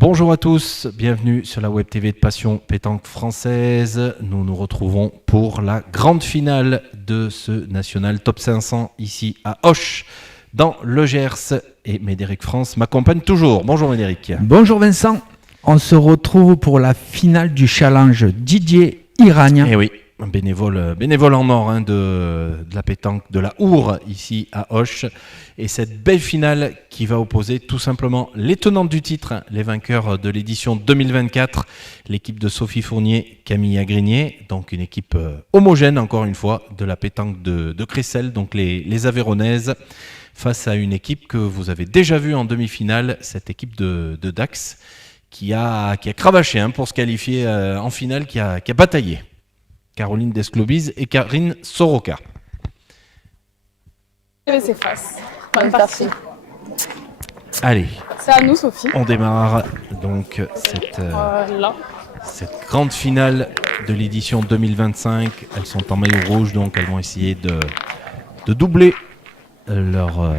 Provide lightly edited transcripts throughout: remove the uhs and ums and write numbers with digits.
Bonjour à tous, bienvenue sur la Web TV de Passion Pétanque Française. Nous nous retrouvons pour la grande finale de ce National Top 500 ici à Auch, dans le Gers. Et Médéric France m'accompagne toujours. Bonjour Médéric. Bonjour Vincent, on se retrouve pour la finale du challenge Didier Iragne. Eh oui, un bénévole en or de la pétanque de la Our ici à Auch. Et cette belle finale qui va opposer tout simplement les tenantes du titre, les vainqueurs de l'édition 2024, l'équipe de Sophie Fournier, Camille Agrinier, donc une équipe homogène encore une fois de la pétanque de Cressel, donc les Aveyronnaises, face à une équipe que vous avez déjà vue en demi-finale, cette équipe de Dax, qui a cravaché pour se qualifier en finale, qui a bataillé. Caroline Desclobise et Karine Soroka. C'est face. Bonne partie. Allez, c'est à nous Sophie. On démarre donc cette grande finale de l'édition 2025. Elles sont en maillot rouge, donc elles vont essayer de doubler leur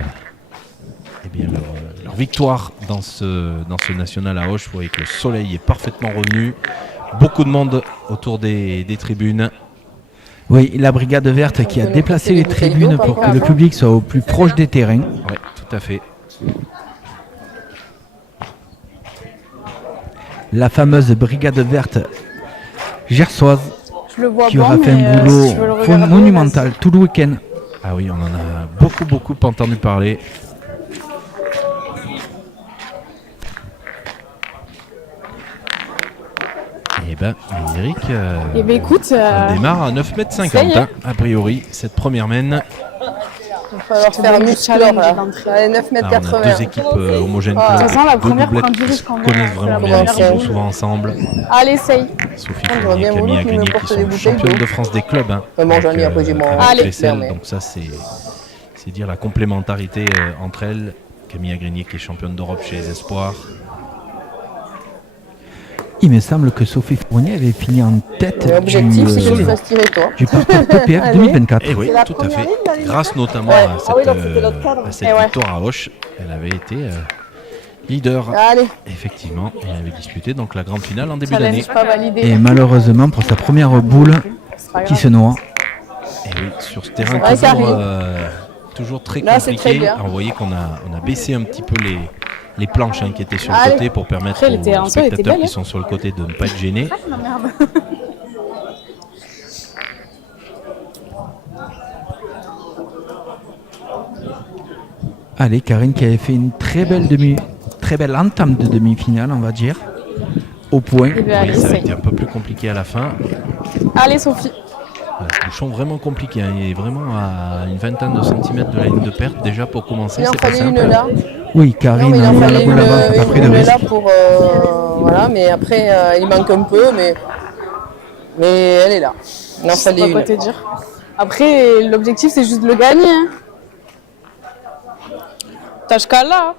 victoire dans ce national à Auch. Vous voyez que le soleil est parfaitement revenu. Beaucoup de monde autour des tribunes. Oui, la brigade verte qui a déplacé les tribunes pour que le public soit au plus proche des terrains. Oui, tout à fait. La fameuse brigade verte gersoise qui aura fait un boulot monumental tout le week-end. Ah oui, on en a beaucoup entendu parler. Eh ben, Eric, écoute, on démarre à 9,50 m, a priori, cette première mène. Il va falloir faire un challenge là. 9,80 m. Deux équipes homogènes. De toute façon, la première prend du qui risque se connaissent vraiment bien, qui jouent souvent ensemble. Allez, essaye. Sophie Fournier et Camille Agrinier qui sont championnes de France des clubs. Cressel, donc ça c'est dire la complémentarité entre elles. Camille Agrinier qui est championne d'Europe chez les Espoirs. Il me semble que Sophie Fournier avait fini en tête du parcours PPF 2024. Et oui, tout à fait. Grâce notamment à cette victoire à Auch, elle avait été leader. Effectivement, elle avait disputé donc la grande finale en début d'année. Et malheureusement pour sa première boule qui se noie. Et oui, sur ce terrain toujours très compliqué. Alors, vous voyez qu'on a baissé un petit peu les planches qui étaient sur le côté pour permettre aux spectateurs qui sont sur le côté de ne pas être gênés. Allez, Karine qui avait fait une très belle entame de demi-finale, on va dire, au point. Oui, ça a été un peu plus compliqué à la fin. Allez Sophie. Ce bouchon vraiment compliqué, il est vraiment à une vingtaine de centimètres de la ligne de perte déjà pour commencer. C'est pas simple. Oui, Karine, il en la boule là-bas, pas pris de risque. Voilà, mais après il manque un peu, mais elle est là. Il en fallait une. Pas te dire. Après, l'objectif c'est juste de le gagner. T'as jusqu'à là.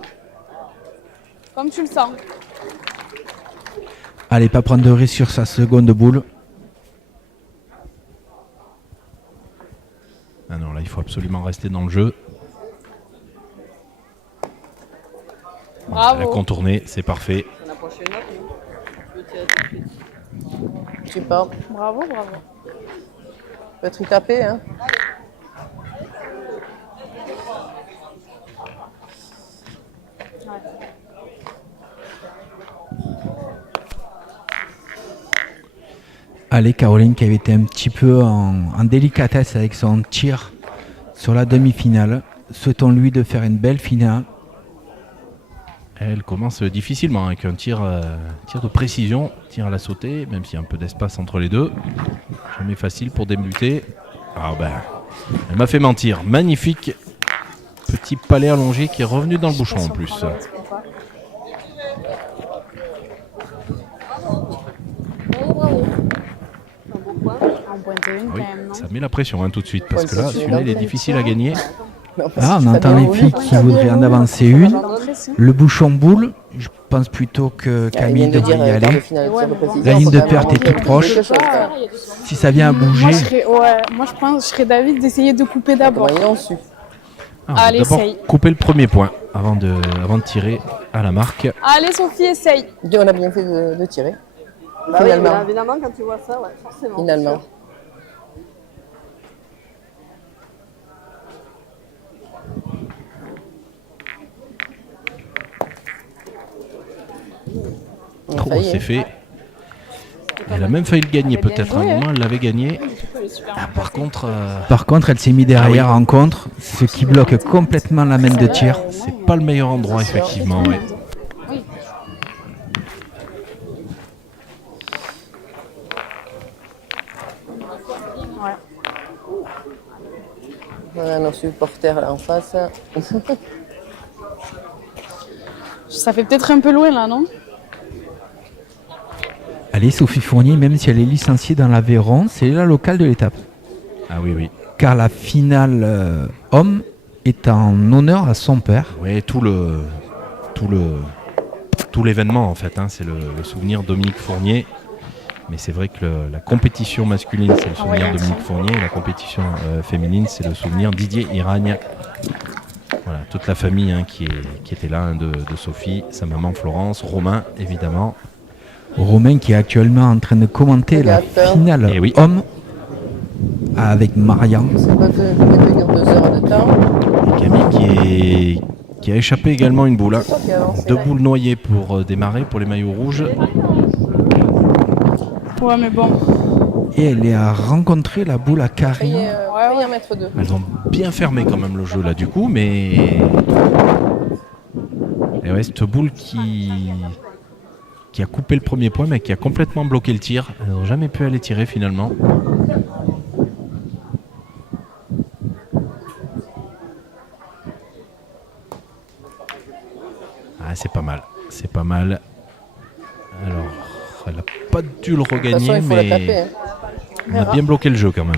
Comme tu le sens. Allez, pas prendre de risque sur sa seconde boule. Ah non, là il faut absolument rester dans le jeu. Bravo. Elle a contourné, c'est parfait. Super. Bravo. Peut être tapé, hein. Allez, Caroline qui avait été un petit peu en délicatesse avec son tir sur la demi-finale. Souhaitons-lui de faire une belle finale. Elle commence difficilement avec un tir de précision, tir à la sautée, même s'il y a un peu d'espace entre les deux. Jamais facile pour débuter. Ah ben, elle m'a fait mentir. Magnifique petit palais allongé qui est revenu dans le bouchon en plus. Oui, ça met la pression tout de suite parce que là, celui-là, il est difficile à gagner. Ah, on entend les filles qui voudraient en avancer une. Le bouchon boule, je pense plutôt que Camille devrait y aller. La ligne de perte est toute proche. Si ça vient à bouger... Moi, je pense que je serais d'avis d'essayer de couper d'abord. Allez, d'abord essaye. couper le premier point avant de tirer à la marque. Allez, Sophie, essaye. On a bien fait de tirer. Bah oui, Finalement. évidemment, quand tu vois ça, ouais, forcément. Finalement. C'est fait. Elle a même failli le gagner peut-être. À un moment, elle l'avait gagné. Par contre, elle s'est mise derrière en contre, ce qui bloque complètement la main de tir. c'est pas le meilleur endroit, effectivement. Ouais. Voilà nos supporters là en face. Ça fait peut-être un peu loin là, non? Allez, Sophie Fournier, même si elle est licenciée dans l'Aveyron, c'est la locale de l'étape. Ah oui, oui. Car la finale homme est en honneur à son père. Oui, tout l'événement en fait, hein, c'est le souvenir Dominique Fournier. Mais c'est vrai que la compétition masculine, c'est le souvenir Dominique Fournier, et la compétition féminine, c'est le souvenir Didier Iragne. Voilà, toute la famille hein, qui était là, hein, de Sophie, sa maman Florence, Romain évidemment. Romain qui est actuellement en train de commenter la finale homme avec Marianne. Ça peut tenir 2 heures de temps. Et Camille qui a échappé également une boule. Hein. 2 boules noyées pour démarrer pour les maillots rouges. Ouais, mais bon. Et elle a rencontré la boule à Karine. Ouais, mettre 2. Elles ont bien fermé quand même le jeu là du coup, mais... Et ouais, cette boule qui a coupé le premier point, mais qui a complètement bloqué le tir. Elles n'ont jamais pu aller tirer finalement. Ah, c'est pas mal. C'est pas mal. Alors, elle n'a pas dû le regagner, mais taper, hein. On a bien bloqué le jeu quand même.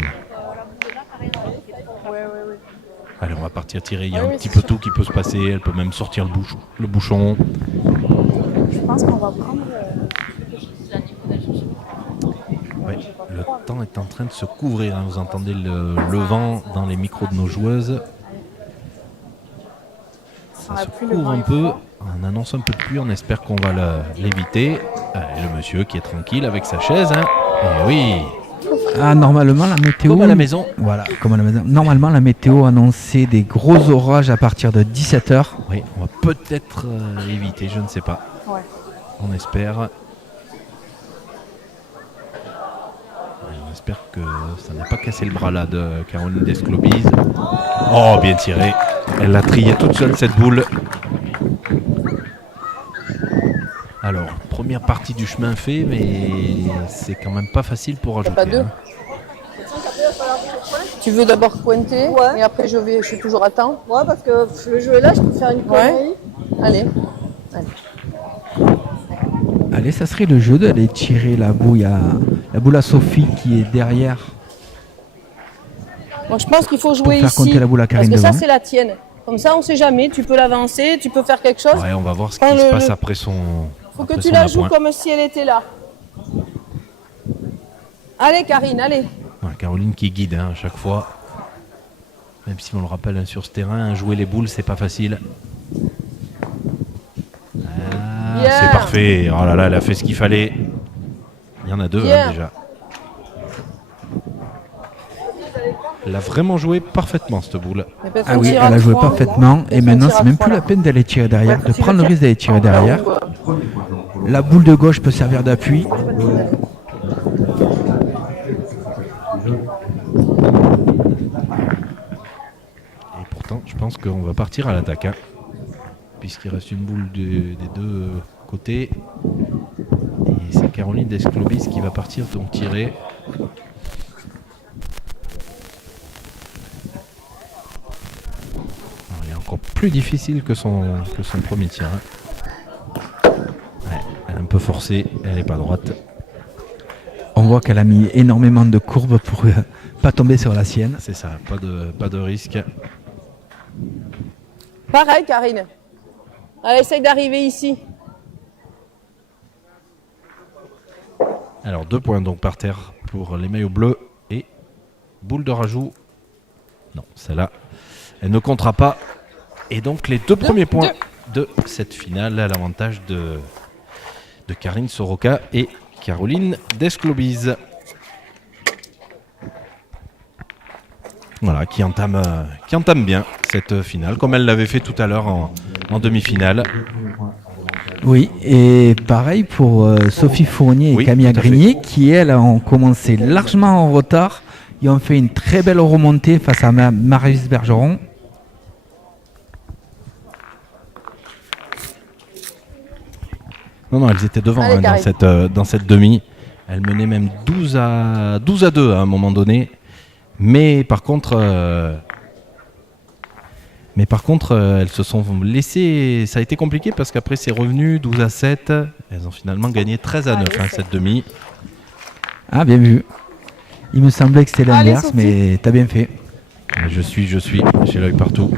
Allez, on va partir tirer. Il y a un petit peu tout qui peut se passer. Elle peut même sortir le bouchon. Je pense qu'on va prendre. Ouais, le temps est en train de se couvrir. Hein. Vous entendez le vent dans les micros de nos joueuses. Ça se couvre un peu. On annonce un peu de pluie. On espère qu'on va l'éviter. Et le monsieur qui est tranquille avec sa chaise. Hein. Et oui. Ah, normalement, la météo. Comme à la maison. Voilà, comme à la maison. Normalement, la météo annonçait des gros orages à partir de 17h. Oui, on va peut-être éviter, je ne sais pas. Ouais. On espère. On espère que ça n'a pas cassé le bras là de Caroline Desclobise. Oh, bien tiré. Elle l'a trié toute seule cette boule. Alors, première partie du chemin fait, mais c'est quand même pas facile pour rajouter. Pas 2. Hein. Tu veux d'abord pointer et après je suis toujours à temps. Ouais, parce que le jeu est là, je peux faire une connerie. Allez. Allez, ça serait le jeu d'aller tirer la boule à Sophie qui est derrière. Bon, je pense qu'il faut jouer faire ici. compter la boule à Karine parce que devant. ça, c'est la tienne. Comme ça, on ne sait jamais. Tu peux l'avancer, tu peux faire quelque chose. Ouais, on va voir ce qui se passe après son. Faut que tu la joues comme si elle était là. Allez, Karine, allez. Ouais, Caroline qui guide hein, à chaque fois. Même si on le rappelle hein, sur ce terrain, jouer les boules, c'est pas facile. Ah, c'est parfait. Oh là là, elle a fait ce qu'il fallait. Il y en a 2 hein, déjà. Elle a vraiment joué parfaitement cette boule. Ah oui, elle a joué parfaitement. Et maintenant, c'est même plus la peine d'aller tirer derrière, de prendre le risque d'aller tirer derrière. La boule de gauche peut servir d'appui. Et pourtant, je pense qu'on va partir à l'attaque. Hein, puisqu'il reste une boule des 2 côtés. Et c'est Caroline Desclobis qui va partir donc tirer. Alors, il est encore plus difficile que son premier tir. Hein. Ouais, elle est un peu forcée, elle n'est pas droite. On voit qu'elle a mis énormément de courbes pour pas tomber sur la sienne. C'est ça, pas de risque. Pareil, Karine. Allez, essaye d'arriver ici. Alors 2 points donc par terre pour les maillots bleus et boule de rajout. Non, celle-là, Elle ne comptera pas. Et donc les deux premiers points de cette finale à l'avantage de Karine Soroka et Caroline Desclobise. Voilà, qui entame bien cette finale, comme elle l'avait fait tout à l'heure en demi-finale. Oui, et pareil pour Sophie Fournier et Camille Grignier, qui elles ont commencé largement en retard et ont fait une très belle remontée face à Marius Bergeron. Non, elles étaient devant dans cette demi. Elles menaient même 12 à 2 à un moment donné. Mais par contre, elles se sont laissées. Ça a été compliqué parce qu'après c'est revenu 12 à 7. Elles ont finalement gagné 13 à 9 cette demi. Ah, bien vu. Il me semblait que c'était l'inverse, mais t'as bien fait. Je suis. J'ai l'œil partout.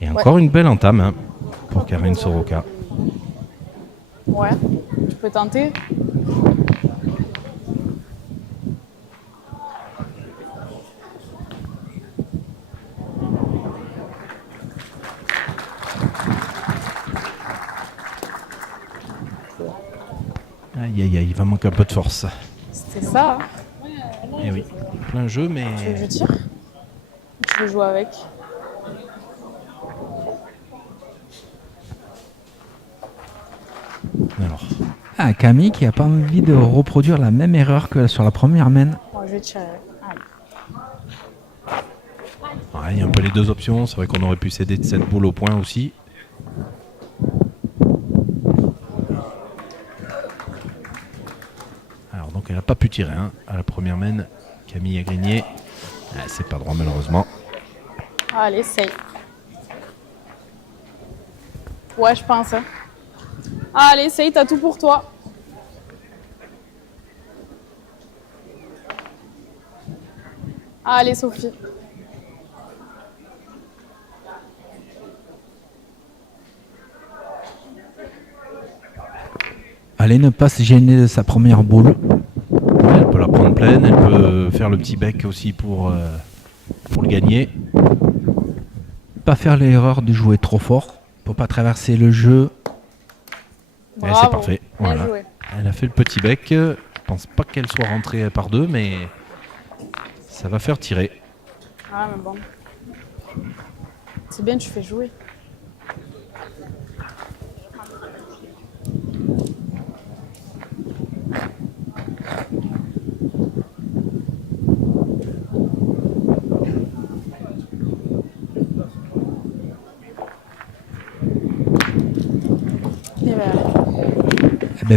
Et encore une belle entame pour Karine Soroka. Ouais, tu peux tenter. Aïe, il va manquer un peu de force. C'était ça. Eh oui, plein jeu, mais... Tu veux que je tire? Tu veux jouer avec? Alors. Ah, Camille qui n'a pas envie de reproduire la même erreur que sur la première main. Bon, je vais tirer. Ouais, il y a un peu les deux options. C'est vrai qu'on aurait pu céder de cette boule au point aussi. Alors donc elle n'a pas pu tirer à la première main. Camille Grignier. Ah, c'est pas droit malheureusement. Allez, essaye. Ouais, je pense. Allez, essaye, t'as tout pour toi. Allez, Sophie. Allez, ne pas se gêner de sa première boule. Elle peut la prendre pleine, elle peut faire le petit bec aussi pour le gagner. Pas faire l'erreur de jouer trop fort pour pas traverser le jeu. Et c'est parfait. Voilà. Elle a fait le petit bec. Je pense pas qu'elle soit rentrée par deux, mais ça va faire tirer. Ah, mais bon. C'est bien, tu fais jouer.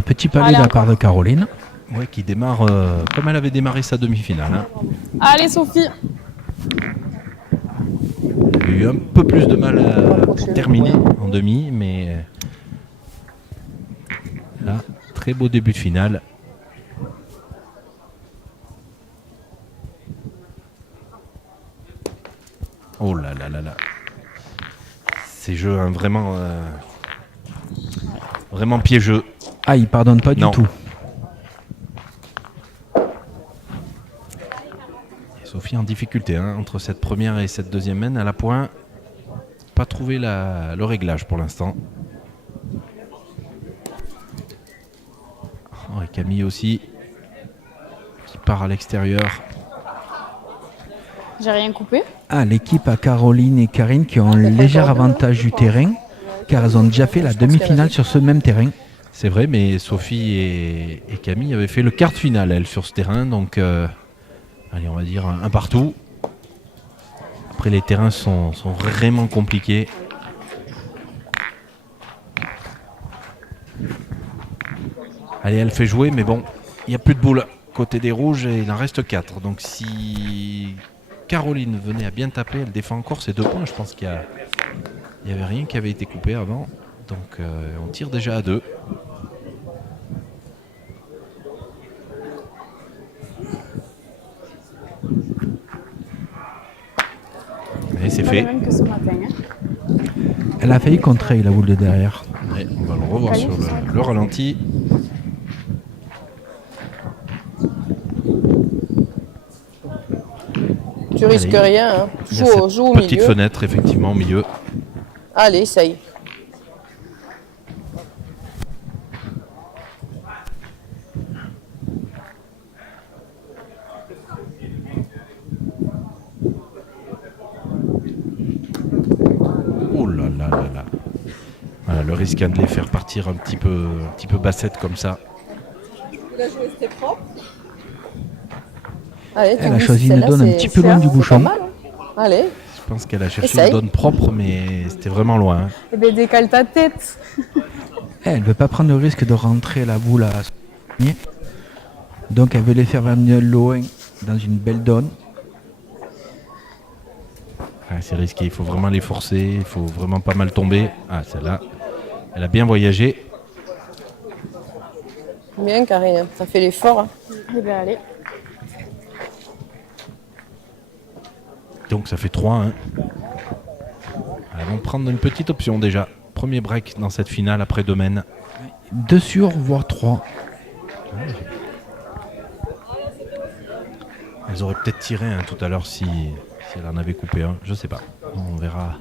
Petit palais de la part de Caroline. Ouais, qui démarre comme elle avait démarré sa demi-finale. Allez, Sophie. Elle a eu un peu plus de mal à terminer en demi, mais là, très beau début de finale. Oh là là là là. Ces jeux vraiment piégeux. Ah, il pardonne pas du tout. Et Sophie en difficulté entre cette première et cette deuxième main. Elle a point pas trouvé le réglage pour l'instant. Oh, et Camille aussi qui part à l'extérieur. J'ai rien coupé. Ah, l'équipe à Caroline et Karine qui ont un léger avantage du terrain car elles ont déjà fait la demi-finale sur ce même terrain. C'est vrai, mais Sophie et Camille avaient fait le quart de finale, elles, sur ce terrain. Donc, allez, on va dire un partout. Après, les terrains sont vraiment compliqués. Allez, elle fait jouer, mais bon, il n'y a plus de boules côté des rouges et il en reste 4. Donc, si Caroline venait à bien taper, elle défend encore ses 2 points. Je pense qu'il n'y avait rien qui avait été coupé avant. Donc, on tire déjà à 2. Et c'est fait. Même que ce matin, Elle a failli contrer la boule de derrière. Ouais, on va le revoir sur le ralenti. Tu risques Allez. rien. Hein. Il y a cette Joue au petite milieu. fenêtre, effectivement, au milieu. Allez, essaye. Oh là là là là. Voilà, le risque de les faire partir un petit peu bassette comme ça. Il a joué, c'était propre. Allez, Elle a choisi une donne un petit peu loin du c'est bouchon. pas mal, hein. Allez, Je pense qu'elle a cherché Essaye. une donne propre, mais c'était vraiment loin. Hein. Eh ben, décale ta tête. Elle ne veut pas prendre le risque de rentrer la boule à son panier. Donc elle veut les faire venir loin dans une belle donne. Ah, c'est risqué, il faut vraiment les forcer, il faut vraiment pas mal tomber. Ah, celle-là, elle a bien voyagé. bien Karine, ça fait l'effort. Hein. Eh ben, allez. Donc ça fait 3. Hein. Elles vont prendre une petite option déjà. Premier break dans cette finale après 2 mènes. 2 sur, voire 3. Elles auraient peut-être tiré hein, tout à l'heure si elle en avait coupé un. Je sais pas. On verra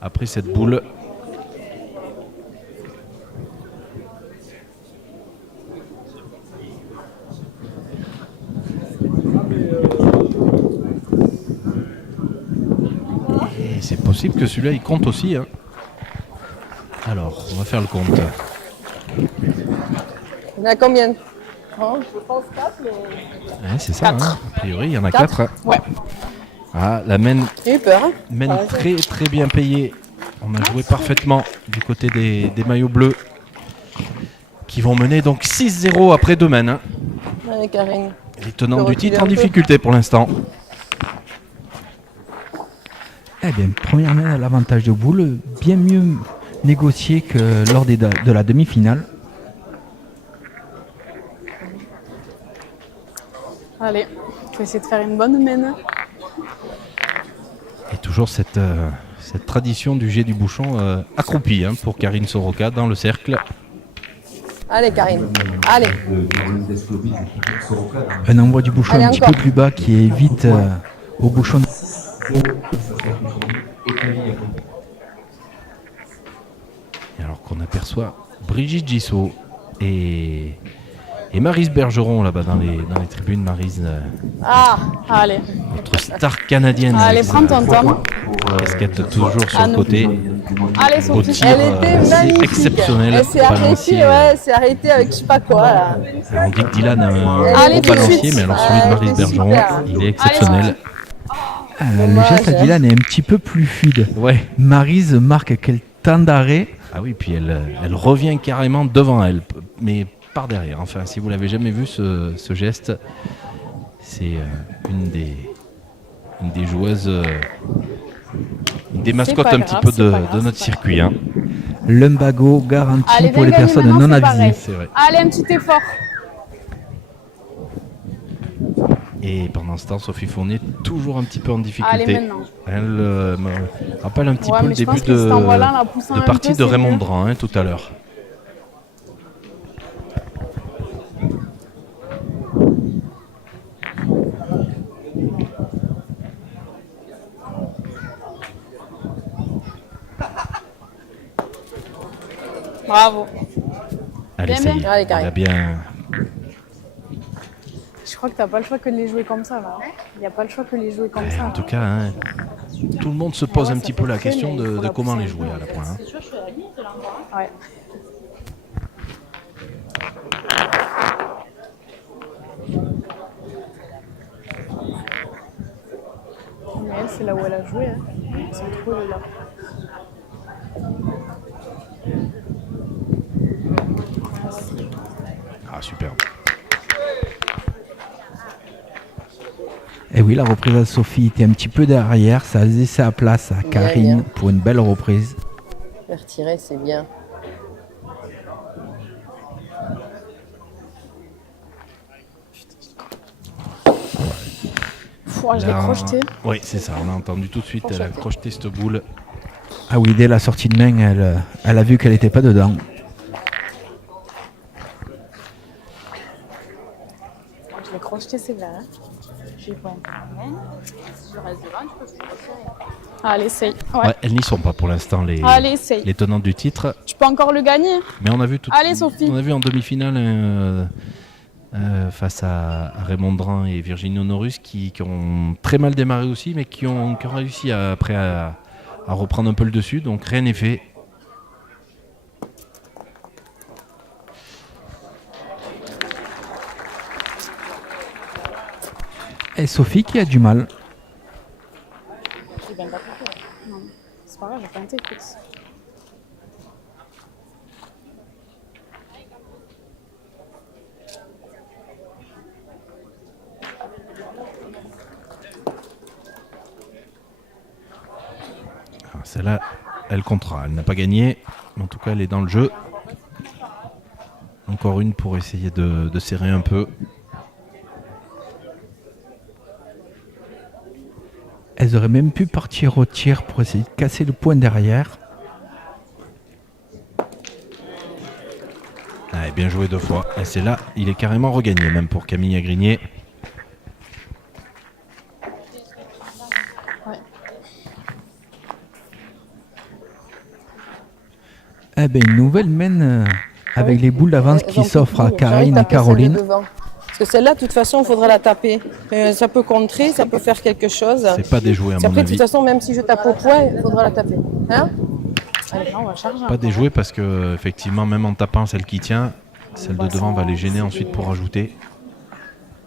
après cette boule. Et c'est possible que celui-là il compte aussi. Hein. Alors, on va faire le compte. Il y en a combien? Je pense 4, mais. Ouais, c'est ça. Hein. A priori, il y en a 4. 4. Ouais. Ah, la mène J'ai eu peur. Hein. mène très très bien payée. On a joué parfaitement du côté des maillots bleus qui vont mener donc 6-0 après 2 mènes. Hein. Allez Karine. Les tenants du reculer titre un en peu. difficulté pour l'instant. Eh bien, première main à l'avantage de boule, bien mieux négocié que lors de la demi-finale. Allez, on va essayer de faire une bonne mène. Et toujours cette tradition du jet du bouchon accroupi hein, pour Karine Soroka dans le cercle. Allez Karine. Allez. Un envoi du bouchon Allez, un petit encore. peu plus bas qui évite au bouchon. Et alors qu'on aperçoit Brigitte Gissot et Maryse Bergeron là-bas dans les tribunes. Maryse, Ah, allez. notre star canadienne. Allez, avec prends ton sa temps. casquette toujours sur Ah, le non. côté. Allez, Au Sophie. tir, Elle était c'est magnifique. exceptionnel. Elle s'est arrêtée, Balancier. ouais, elle s'est arrêtée avec je sais pas quoi là. On dit que Dylan a un Allez, gros tout de balancier, suite. mais alors celui de Ouais, Maryse c'est Bergeron, super. il est exceptionnel. Le Dommage, geste à hein. Dylan est un petit peu plus fluide. Ouais. Maryse marque quel temps d'arrêt. Ah oui, puis elle revient carrément devant elle, mais par derrière. Enfin, si vous l'avez jamais vu ce geste, c'est une des joueuses, une des mascottes pas un grave, petit peu c'est pas grave, de notre c'est pas circuit. Hein. Lumbago garanti Allez, pour les Bengali, personnes maintenant, non c'est pareil. avisées. C'est vrai. Allez, un petit effort. Et pendant ce temps, Sophie Fournier toujours un petit peu en difficulté. Allez, maintenant. Elle me rappelle un petit Ouais, peu mais le je pense début que cet envoi-là, en la poussant de un partie peu, de c'est Raymond mieux. Dran hein, tout à l'heure. Bravo. Allez, Bien, ça y bien. est, Allez, elle Karine. a bien. Je crois que t'as pas le choix que de les jouer comme ça, là. Il n'y a pas le choix que de les jouer comme ça. En tout cas, hein, tout le monde se pose ouais, un ça petit fait peu la très, question mais il de faut la comment pousser les un jouer peu, à la pointe. Hein. Ouais. Mais elle, c'est là où elle a joué. Hein. Ils sont trop là. Ah, superbe. Et oui, la reprise à Sophie était un petit peu derrière. Ça a laissé sa place à Karine bien. pour une belle reprise. Faire tirer, c'est bien. Je l'ai crocheté. Oui, c'est ça. On a entendu tout de suite. Elle a crocheté cette boule. Ah oui, dès la sortie de main, elle a vu qu'elle n'était pas dedans. Je l'ai crocheté, c'est vrai. Hein. J'ai pas si je reste devant, tu peux toujours resserrer. Allez, essaye. Ouais, elles n'y sont pas pour l'instant, Allez, essaye. les tenantes du titre. Tu peux encore le gagner. Mais on a vu Allez, Sophie. On a vu en demi-finale face à Raymond Drin et Virginie Honorus qui ont très mal démarré aussi, mais qui ont réussi après à reprendre un peu le dessus. Donc rien n'est fait. Et Sophie qui a du mal. J'ai bien pas compris. Non, c'est pas grave, j'ai pas été, écoute. Celle-là, elle comptera. Elle n'a pas gagné, mais en tout cas, elle est dans le jeu. Encore une pour essayer de serrer un peu. Elles auraient même pu partir au tir pour essayer de casser le point derrière. Ah, bien joué 2 fois. Et c'est là, il est carrément regagné, même pour Camille Grignier. Ouais. Eh ben, une nouvelle mène avec les boules d'avance qui s'offrent à Karine et Caroline. Parce que celle-là, de toute façon, il faudrait la taper. Ça peut contrer, ça peut faire quelque chose. C'est pas déjoué à mon Après, de avis. toute façon, même si je tape au point, il faudra la taper. Hein? Allez, là, on va charger. Pas déjoué parce que effectivement, même en tapant celle qui tient, celle de devant va les gêner ensuite pour rajouter.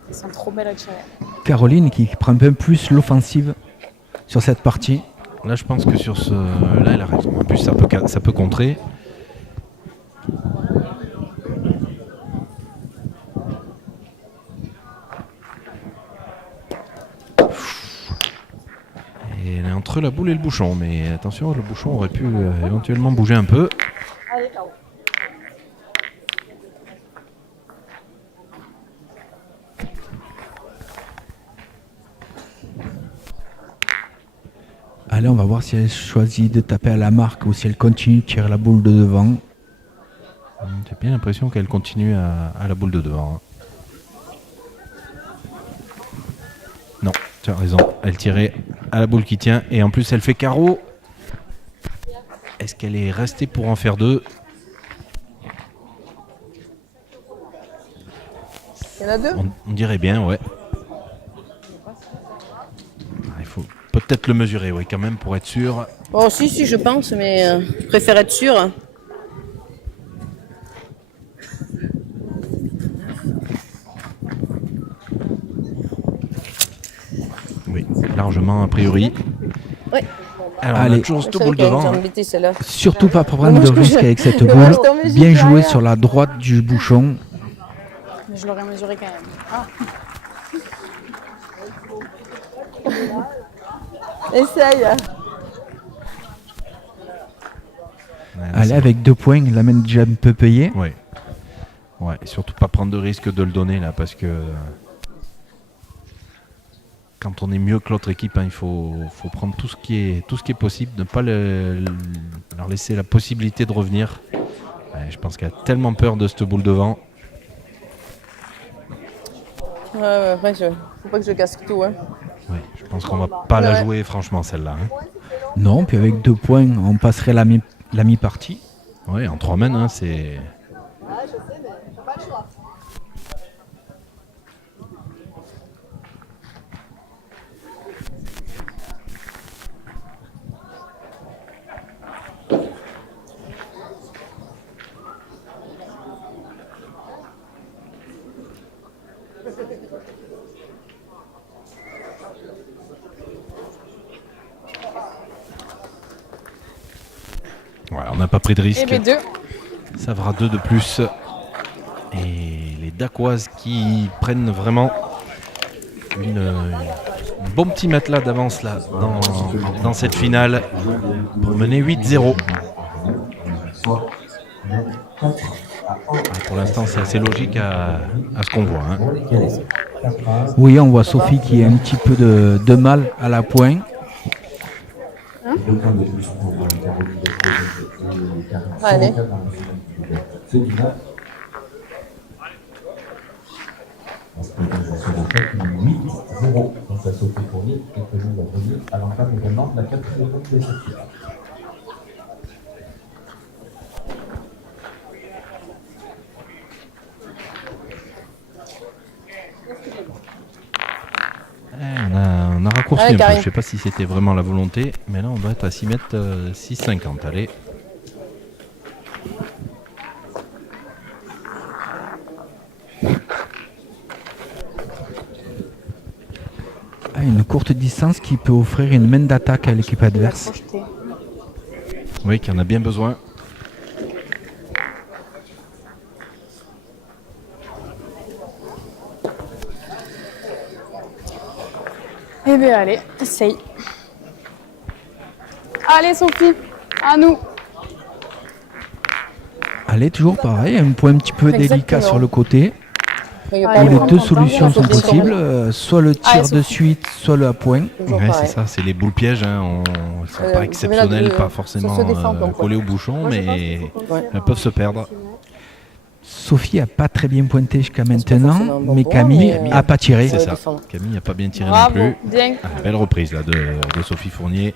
Elles sont trop belles à tirer. Caroline qui prend un peu plus l'offensive sur cette partie. Là, je pense que sur ce... Là, elle a raison. En plus, ça peut contrer. Et elle est entre la boule et le bouchon. Mais attention, le bouchon aurait pu éventuellement bouger un peu. Allez, Caro. Allez, on va voir si elle choisit de taper à la marque ou si elle continue de tirer la boule de devant. J'ai bien l'impression qu'elle continue à la boule de devant. Non, tu as raison. Elle tirait à la boule qui tient. Et en plus, elle fait carreau. Est-ce qu'elle est restée pour en faire 2? Il y en a 2? On dirait bien, ouais. Il faut peut-être le mesurer, oui, quand même, pour être sûr. Oh, si, je pense, mais je préfère être sûr. Oui, largement, a priori. Oui. Alors, allez. on a toujours cette boule devant. Hein. Surtout pas prendre de risque avec cette boule. Bien joué sur la droite du bouchon. Mais je l'aurais mesuré quand même. Ah. Essaye. Allez, avec 2 points, la main déjà un peu payée. Oui. Ouais, et surtout pas prendre de risque de le donner là, parce que quand on est mieux que l'autre équipe, hein, il faut prendre tout ce qui est possible, ne pas leur laisser la possibilité de revenir. Ouais, je pense qu'elle a tellement peur de cette boule devant. Ouais, après, faut pas que je casse tout. Hein. Ouais, je pense qu'on va pas la jouer franchement celle-là. Hein. Non, puis avec 2 points, on passerait la mi-partie. Ouais, en 3 mains, hein, c'est... Ah, je sais, mais j'ai pas le choix. Ouais, on n'a pas pris de risque. Et les 2. Ça fera 2 de plus. Et les Dacoises qui prennent vraiment un bon petit matelas d'avance là dans cette finale pour mener 8-0. Pour l'instant, c'est assez logique à ce qu'on voit. Hein. Oui, on voit Sophie qui a un petit peu de mal à la pointe. Allez. 8-0. Donc la Sophie Fournier est prévue d'advenir à l'entame également de la 4e de cette finale. On a raccourci un peu, je ne sais pas si c'était vraiment la volonté, mais là on doit être à 6 mètres 6,50. Allez. Une courte distance qui peut offrir une main d'attaque à l'équipe adverse. Oui, qui en a bien besoin. Eh bien, allez, essaye. Allez, Sophie, à nous. Allez, toujours pareil, un point un petit peu délicat sur le côté. Allez, Où les prends deux ton temps, solutions bien, sont Sophie. possibles, soit le tir de suite, soit le à point. Ouais, c'est ça, c'est les boules pièges. Hein. Elles sont pas exceptionnelles, pas forcément collées au bouchon, mais elles peuvent se perdre. Sophie n'a pas très bien pointé jusqu'à maintenant, mais Camille n'a pas tiré. C'est ça, Camille n'a pas bien tiré Bravo, non plus. bien. Belle reprise là, de Sophie Fournier.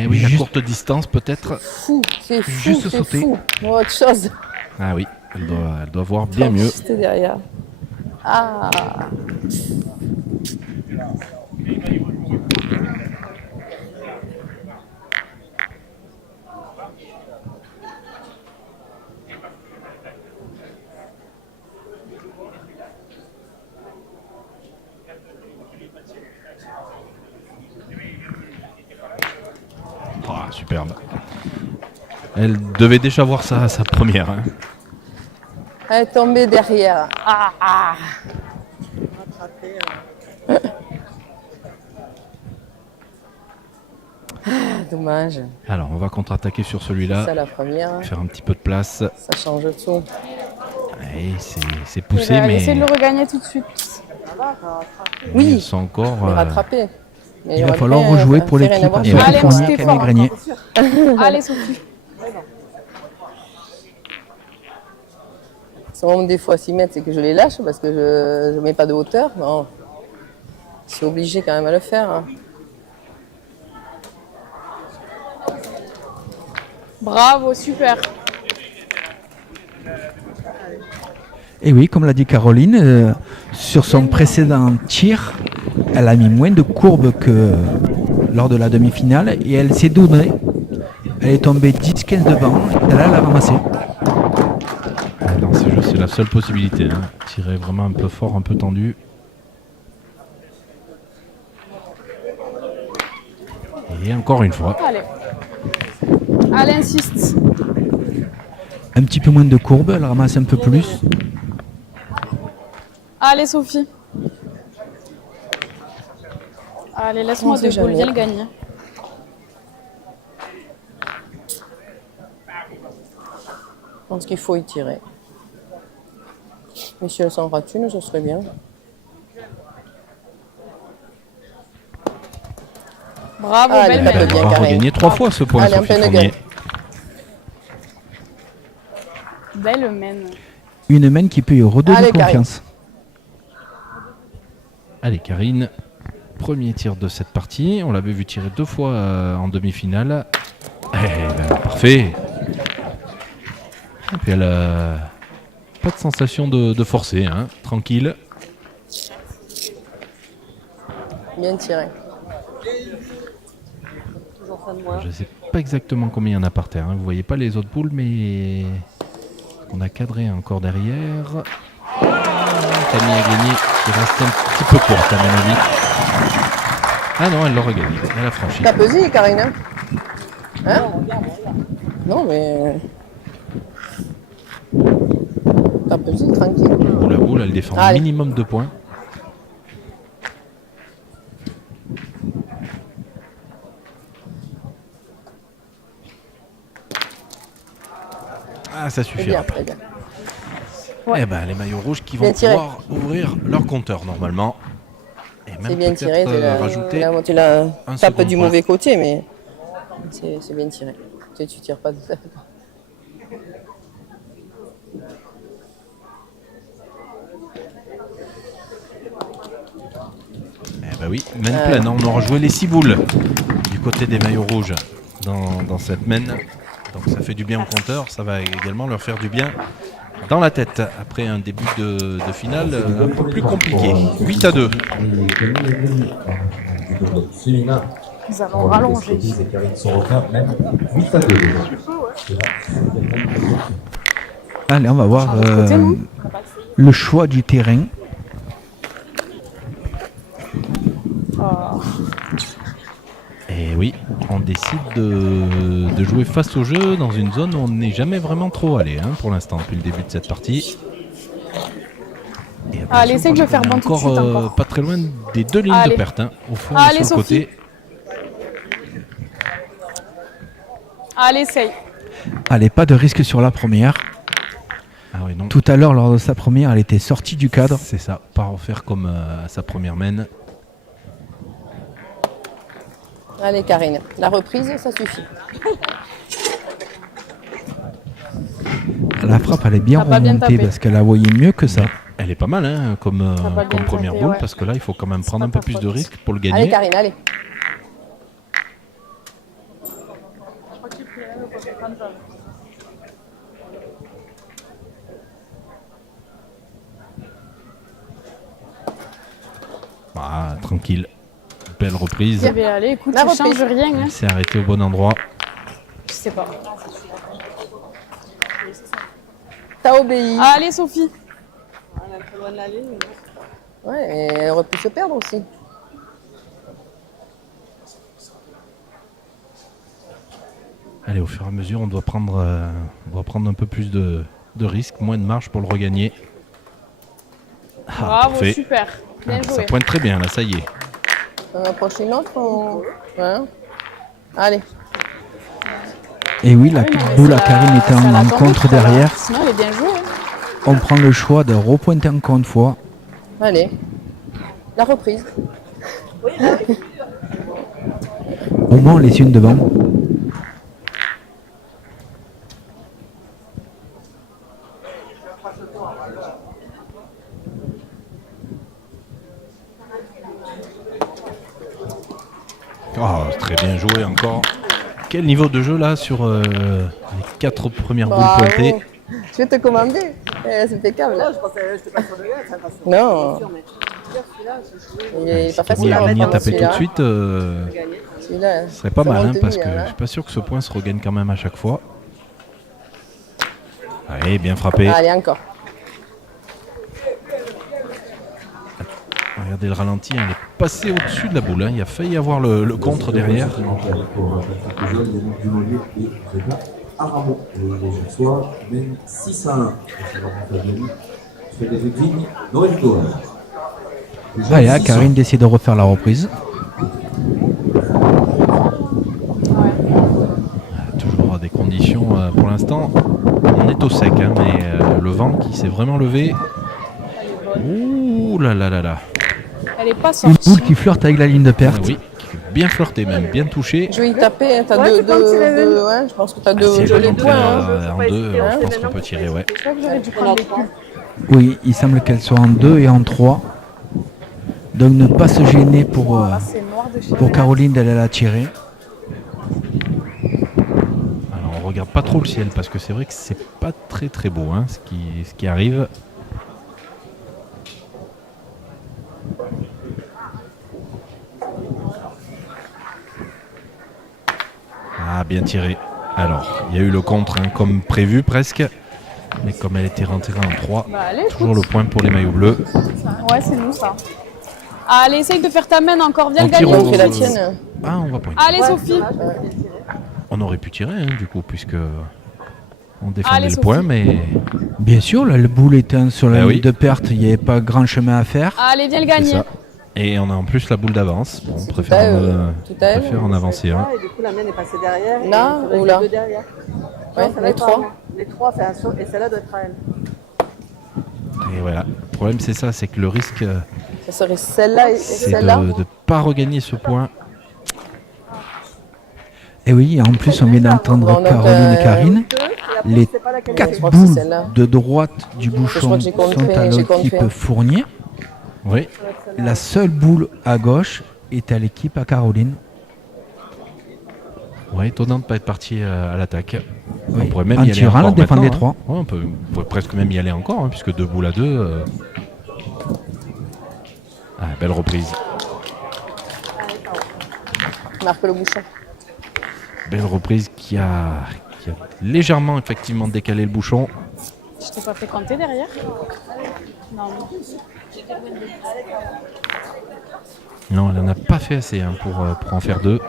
Eh oui, la courte distance peut-être. C'est fou, Juste c'est sauter. fou. Autre chose. Ah oui, elle doit voir bien mieux. C'était derrière. Ah. Ah, superbe. Elle devait déjà voir ça à sa première. Hein. Elle est tombée derrière. Ah. Dommage. Alors, on va contre-attaquer sur celui-là. Ça la première. Faire un petit peu de place. Ça change tout. Ouais, c'est Eh poussé, ben, mais essaie de le regagner tout de suite. Oui. ils sont encore. Mais rattrapé. Mais Il va falloir rejouer pour l'équipe à Ouais. Sophie Allez, Fournier, petit Camille effort. Grenier. Allez, Sophie. Souvent, des fois, 6 mètres, c'est que je les lâche parce que je ne mets pas de hauteur. Non. Je suis obligée quand même à le faire. Hein. Bravo, super. Et oui, comme l'a dit Caroline, sur son précédent tir, elle a mis moins de courbes que lors de la demi-finale et elle s'est donnée. Elle est tombée 10-15 devant, et là elle a ramassé. Dans ce jeu, c'est la seule possibilité. Hein. Tirer vraiment un peu fort, un peu tendu. Et encore une fois. Allez. Allez, insiste. Un petit peu moins de courbes, elle ramasse un peu plus. Allez, Sophie. Allez, laisse-moi On sait deux boules, jamais. viens le gagner. Je pense qu'il faut y tirer. Mais si elle s'en rate une, ce serait bien. Bravo, Allez, belle tape main. Elle bien, va Karine. regagner 3 fois ce point, Allez, en Sophie pleine Fournier. gueule. Belle main. Une main qui peut lui redonner Allez, Karine. confiance. Allez, Karine. Premier tir de cette partie. On l'avait vu tirer 2 fois en demi-finale. Parfait. Et puis elle a pas de sensation de forcer. Hein. Tranquille. Bien tiré. Je ne sais pas exactement combien il y en a par terre. Hein. Vous voyez pas les autres poules, mais on a cadré encore derrière. Camille Grenier qui reste un petit peu courte à mon avis. Ah non, elle l'a regagné. Elle a franchi. T'as pesé, Karine? Hein? Non, mais... T'as pesé, tranquille. Pour la boule, elle défend Allez. minimum 2 points. Ah, ça Très suffira bien, pas. très bien. Eh ben, les maillots rouges qui Bien vont tiré. pouvoir ouvrir leur compteur normalement. Et C'est même bien peut-être tiré. rajouter Là, tu l'as un tapé second du point. mauvais côté, mais c'est bien tiré. Tu tires pas de ça. Eh ben oui, main pleine. On aura joué les 6 boules du côté des maillots rouges dans cette main. Donc ça fait du bien au compteur. Ça va également leur faire du bien dans la tête. Après un début de finale un peu plus compliqué. 8-2. Nous allons rallonger. Allez, on va voir côté, non le choix du terrain. Et oui, on décide de jouer face au jeu dans une zone où on n'est jamais vraiment trop allé pour l'instant, depuis le début de cette partie. Et Allez, essaye de le on faire est bon tout de suite encore. pas très loin des 2 lignes Allez. de perte, au fond Allez, et sur le Sophie. côté. Allez, essaye. Allez, pas de risque sur la première. Ah oui, non, Tout à l'heure, lors de sa première, elle était sortie du cadre. c'est ça, pas refaire comme à sa première main. Allez, Karine. La reprise, ça suffit. La frappe, elle est bien T'as pas bien remontée tapé. parce qu'elle a voyé mieux que ça. Elle est pas mal comme pas bien première tapé, boule, ouais. parce que là, il faut quand même C'est prendre pas un peu ta plus de faute. risque pour le Allez, gagner. Karine, allez. Ah, tranquille. Belle reprise. Eh bien, allez, écoute, La ça change reprise. rien. Il s'est arrêté au bon endroit. Je sais pas. T'as obéi. Allez, Sophie. Ouais, mais elle aurait pu se perdre aussi. Allez, au fur et à mesure, on doit prendre un peu plus de risques, moins de marge pour le regagner. Ah, Bravo, parfait. super. Bien Ça joué. pointe très bien, là, ça y est. On approche une autre ou... Ouais. Allez. Et oui, la Ah oui, non, petite mais boule c'est à la- Karine était c'est à la en tombée, contre ça va. derrière. Sinon, elle est bien jouée. On prend le choix de repointer encore une fois. Allez. La reprise. Au moins, on laisse une devant. Oh, très bien joué encore. Quel niveau de jeu là sur les 4 premières boules Bravo. pointées. Je vais te commander. C'est impeccable. Là. Non. Il est pas Si facile à Camille Grenier reprendre tapait tout de celui-là. suite, Celui-là, ce serait pas ça mal monte parce bien, que là. je suis pas sûr que ce point se regagne quand même à chaque fois. Allez, bien frappé. Allez, encore. Regardez le ralenti, elle est passée au-dessus de la boule. Il a failli avoir le contre derrière. Aramon, le soir, mène 6-1. Frédéric Vigne, Noël Cohen. Allez, ah, Karine décide de refaire la reprise. Toujours des conditions, pour l'instant, on est au sec, mais le vent qui s'est vraiment levé. Ouh là là là là. Elle est pas Une sortie. boule qui flirte avec la ligne de Ah perte. oui, bien flirté même, bien touché. Je vais y taper. T'as Ouais, deux, tu peux en tirer deux, ouais, je pense que t'as Ah, deux si elle jolis rentre, points. Hein. en deux, je pense qu'on peut tirer, ouais. Je crois que j'aurais dû prendre les coups. Oui, il semble qu'elle soit en 2 et en 3. Donc ne pas se gêner pour Là, c'est noir de chez Caroline d'aller la tirer. Alors on regarde pas trop le ciel parce que c'est vrai que c'est pas très très beau ce qui arrive. Ah, bien tiré. Alors, il y a eu le contre comme prévu presque. Mais comme elle était rentrée en 3, Bah, allez, toujours le point pour les maillots bleus. Ouais, c'est nous ça. Allez, essaye de faire ta main encore. Viens On le tire gagner. au- Donc, la tienne. Ah, on va pointer. Allez, Sophie. On aurait pu tirer du coup, puisque on défendait Allez, le Sophie. point, mais Bien sûr, là, le boule étant sur la Bah ligne oui. de perte, il n'y avait pas grand chemin à faire. Allez, viens le c'est gagner. ça. Et on a en plus la boule d'avance. Bon, on Tout à préfère, elle. préfère en avancer un. Et du coup, la mienne est passée derrière. Là et ou là deux derrière. Ouais, celle-là les est trois. pas- Les trois, c'est un saut, et celle-là doit être à elle. Et voilà. Le problème, c'est ça, c'est que le risque, Ça serait celle-là et c'est celle-là. de ne pas regagner ce point. Et oui, en plus, on vient d'entendre Bon, donc, Caroline et Karine. Deux, et après, Les c'est pas laquelle quatre c'est. Je crois que c'est boules celle-là. de droite du Je crois bouchon que j'ai compté, sont à j'ai compté. l'équipe Fournier. Oui. La seule boule à gauche est à l'équipe à Caroline. Ouais, étonnant de ne pas être parti à l'attaque. Oui. On pourrait même En y aller tirant, encore le défendre maintenant, des trois. Ouais, on pourrait presque même y aller encore, hein, puisque 2 boules à 2. Ah, belle reprise. Marque le bouchon. Belle reprise qui a légèrement effectivement décalé le bouchon. Je t'ai pas fait compter derrière? Non. Non, elle n'en a pas fait assez hein, pour en faire 2.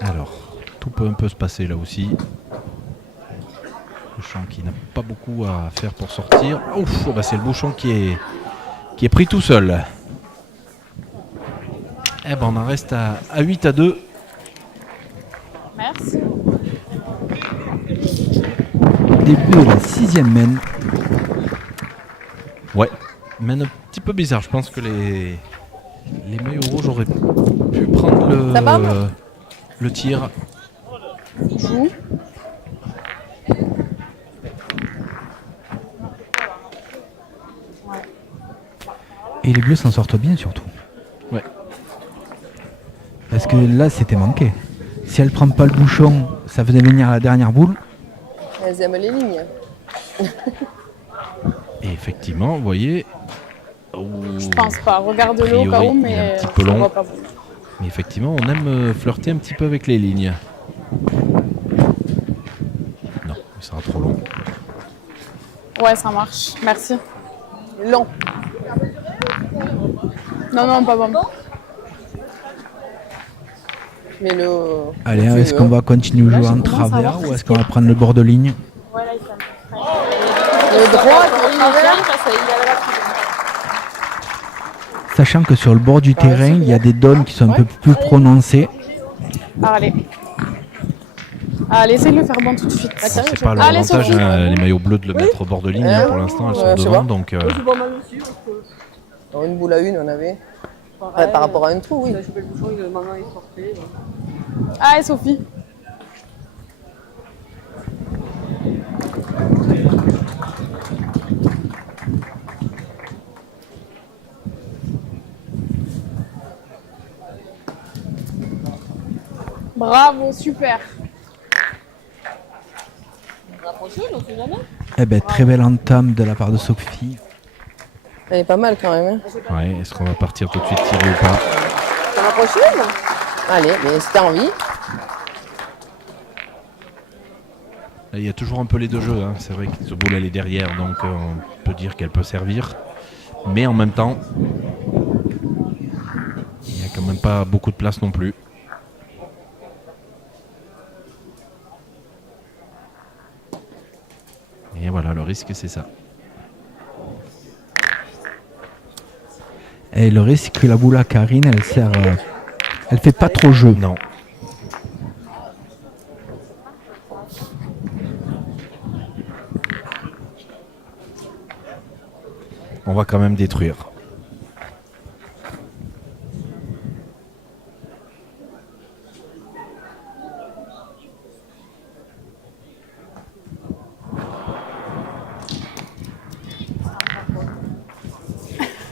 Alors, tout peut un peu se passer là aussi. Bouchon qui n'a pas beaucoup à faire pour sortir. Ouf, oh bah c'est le bouchon qui est pris tout seul. Eh ben on en reste à 8 à 2. Merci. Début de la 6e mène. Ouais, mène un petit peu bizarre. Je pense que les maillots rouges auraient pu prendre Ça va le tir. Joue. Et les bleus s'en sortent bien surtout. Ouais. Parce que là, c'était manqué. Si elle prend pas le bouchon, ça faisait venir la dernière boule. Elles aiment les lignes. Et effectivement, vous voyez. Je pense pas. Regarde-le au cas priori, où, il est un mais petit peu je long. vois pas. Mais effectivement, on aime flirter un petit peu avec les lignes. Non, il sera trop long. Ouais, ça marche. Merci. Long. Non, non, pas bon. Mais le. Allez, est-ce qu'on va continuer à jouer en travers ou est-ce qu'on va prendre le bord de ligne? Ouais, là, il s'amuse. Le droit, le travers. Sachant que sur le bord du terrain, il y a des dônes qui sont un peu plus prononcées. Allez. Allez, essaye de le faire bon tout de suite. C'est pas leur Allez, avantage, Sophie. hein, les maillots bleus, de le mettre au bord de ligne. Hein, pour l'instant, elles sont Ouais, je devant. vois. Donc, C'est pas mal aussi, parce que Alors, une boule à une, on avait. pareil, Par rapport à un trou, oui. il a chopé le bouchon, le maman est sorti. Allez, Sophie. Bravo, super. Eh ben, très belle entame de la part de Sophie. Elle est pas mal quand même. Hein. ouais, est-ce qu'on va partir tout de suite tirer ou pas? T'en as prochaine. Allez, mais si t'as envie. Il y a toujours un peu les deux jeux. Hein. C'est vrai que ce boule elle est derrière, donc on peut dire qu'elle peut servir. Mais en même temps, il n'y a quand même pas beaucoup de place non plus. Et voilà, le risque c'est ça. Et le risque que la boule à Karine, elle sert. Elle fait pas trop jeu. Non. On va quand même détruire.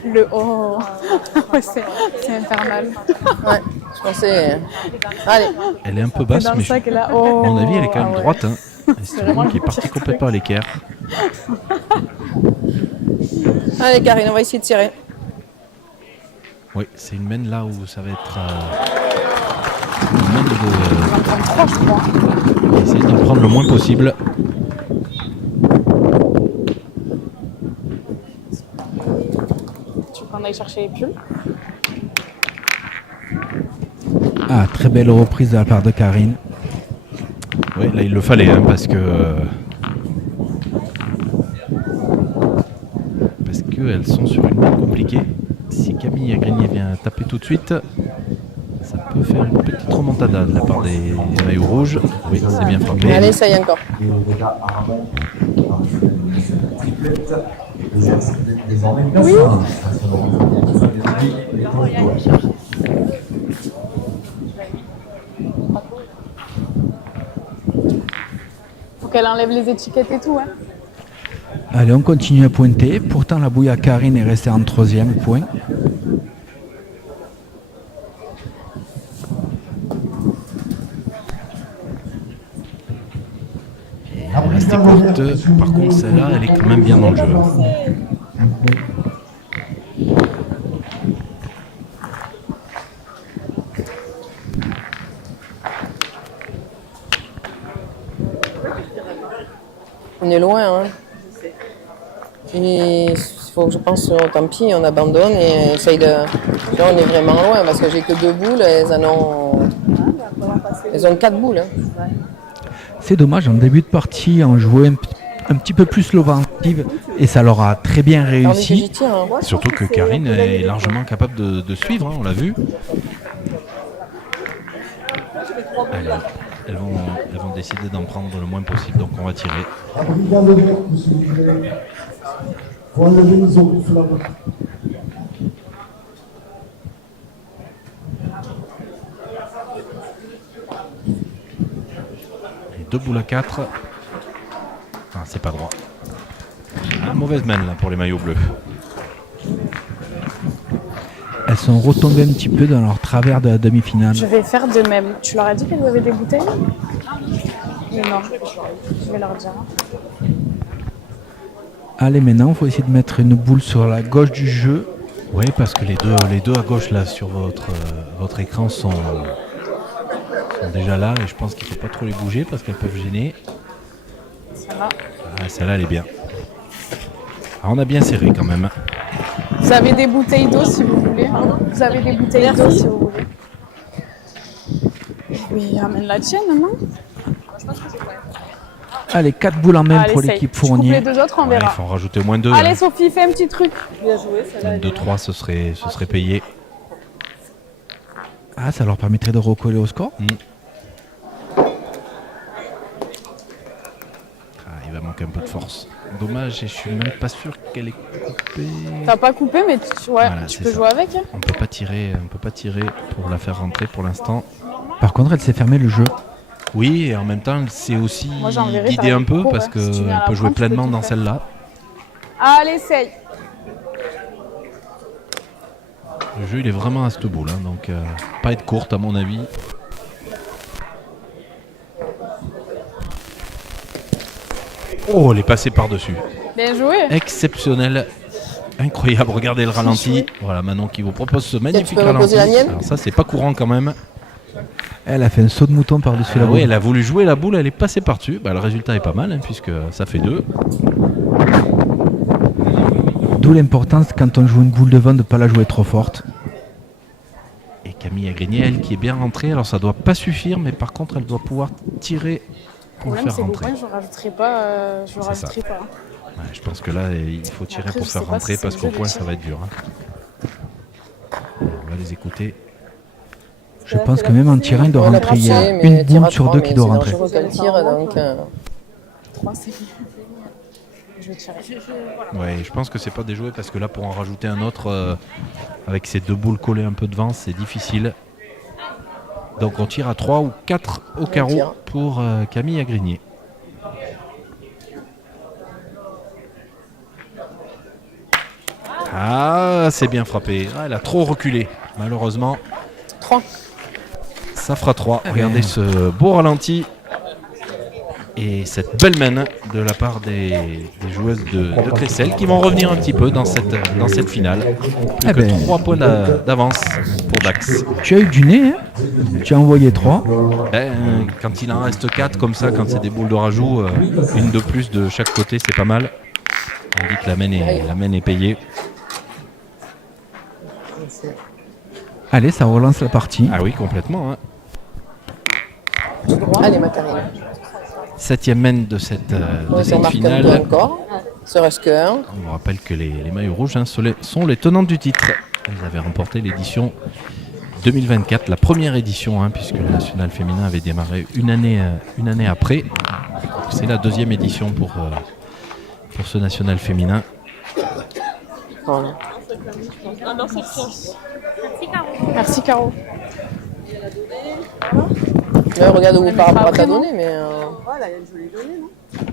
Le oh. Ouais, c'est infernal. Ouais, je pensais. Allez, Elle est un peu basse, Dans le mais sac, là. Oh. à mon avis, elle est quand même Ah ouais. droite. Hein. C'est vraiment qui est le parti pire complètement à l'équerre. allez Karine, on va essayer de tirer. Oui, c'est une main là où ça va être une main de... 33, je crois. Essayer de le prendre le moins possible. Tu veux qu'on aille chercher les pulls? Ah, très belle reprise de la part de Karine. Oui, là il le fallait, hein, parce que qu'elles sont sur une main compliquée. Si Camille Grenier vient taper tout de suite, ça peut faire une petite remontada de la part des maillots rouges. Oui, c'est bien frappé. Allez, ça y est encore. Et déjà Aramon par une triplette. Désormais, Oui. Faut qu'elle enlève les étiquettes et tout, hein. Allez, on continue à pointer. Pourtant, la bouille à Karine est restée en 3e point. Elle est restée courte. Par contre, celle-là, elle est quand même bien dans le jeu. On est loin, hein. Et il faut que je pense, tant pis, on abandonne et essaye de... Là, on est vraiment loin parce que j'ai que 2 boules, elles ont 4 boules. Hein. C'est dommage, en début de partie, on jouait un petit peu plus l'offensive et ça leur a très bien J'ai envie que réussi. j'y tire, hein. Surtout que Karine est largement capable de suivre, hein, on l'a vu. Elles vont décider d'en prendre le moins possible, donc on va tirer. Faut enlever les oriflammes. Et 2 boules à 4. Ah, c'est pas droit. Ah, mauvaise main là pour les maillots bleus. Elles sont retombées un petit peu dans leur travers de la demi-finale. Je vais faire de même. Tu leur as dit qu'elles avaient des bouteilles? Mais non, je vais leur dire. Allez, maintenant, il faut essayer de mettre une boule sur la gauche du jeu. Oui, parce que les deux à gauche là sur votre écran sont déjà là et je pense qu'il ne faut pas trop les bouger parce qu'elles peuvent gêner. Celle-là. Ah, celle-là elle est bien. Ah, on a bien serré quand même. Vous avez des bouteilles d'eau si vous voulez. Vous avez des bouteilles d'eau si vous voulez. Mais amène la tienne, non? Allez, 4 boules en main Allez, pour essaye. l'équipe Tu coupes Fournier. les 2 autres, on Ouais, il verra. faut en rajouter au moins 2. Allez, Sophie, fais un petit truc. Bien joué, celle-là. 2-3 ce serait payé. Ah, ça leur permettrait de recoller au score. Ah, il va manquer un peu de force. Dommage, et je suis même pas sûr qu'elle est coupée. T'as pas coupé, mais Voilà, tu c'est peux ça. jouer avec. Hein. On peut pas tirer pour la faire rentrer pour l'instant. Par contre, elle s'est fermée le jeu. Oui, et en même temps, c'est aussi Moi, j'enverrai guider par un peu cours, parce hein. Si tu viens à qu'elle la peut jouer prendre, tu peux pleinement tout dans faire. celle-là. Allez, essaye. Le jeu, il est vraiment à cette boule, hein, donc pas être courte à mon avis. Oh, elle est passée par-dessus. Bien joué. Exceptionnel. Incroyable, regardez le ralenti. joué. Voilà, Manon qui vous propose ce magnifique peux me ralenti. poser la mienne Alors ça, c'est pas courant quand même. Elle a fait un saut de mouton par-dessus la Ah boule. oui, elle a voulu jouer la boule, elle est passée par-dessus. Bah, le résultat est pas mal, hein, puisque ça fait 2. D'où l'importance, quand on joue une boule de vent, de ne pas la jouer trop forte. Et Camille Agrinier, elle qui est bien rentrée, alors ça doit pas suffire, mais par contre, elle doit pouvoir tirer Le pour le problème, faire c'est qu'au rentrer. point, je rajouterai pas. Je C'est rajouterai ça. pas. Ouais, je pense que là, il faut tirer Après, pour je faire sais pas rentrer si c'est parce le qu'au jeu de point, tir. ça va être dur. Hein. On va les écouter. Je pense que même en tirant, il doit On a rentrer. Il y a passé, mais une tire à boule sur 3, 2 mais qui doit c'est rentrer. dangereux qu'elle tire, donc... 3, c'est bien. Je vais tirer. Ouais, je pense que c'est pas déjoué parce que là, pour en rajouter un autre, avec ces 2 boules collées un peu devant, c'est difficile. Donc on tire à 3 ou 4 au carreau tire. pour Camille Agrinier. Ah, c'est bien frappé. Ah, elle a trop reculé, malheureusement. 3. Ça fera 3. Eh Regardez bien. ce beau ralenti. Et cette belle main de la part des joueuses de Cressel qui vont revenir un petit peu dans cette finale. Plus Eh que ben. 3 points d'avance pour Dax. Tu as eu du nez, hein. Tu as envoyé 3. Quand il en reste 4 comme ça, quand c'est des boules de rajout, une de plus de chaque côté, c'est pas mal. On dit que la main est payée. Allez, ça relance la partie. Ah oui, complètement. Hein. Allez, ma Karine. 7e main de cette On s'en marque un peu finale. encore. Serait-ce que, hein. On vous rappelle que les maillots rouges hein, sont les tenantes du titre. Elles avaient remporté l'édition 2024, la première édition, hein, puisque le national féminin avait démarré une année après. C'est la deuxième édition pour ce national féminin. Voilà. Merci Caro. Là, regarde où par rapport à ta Après, non. donnée, mais Voilà, il y a une jolie donnée, non?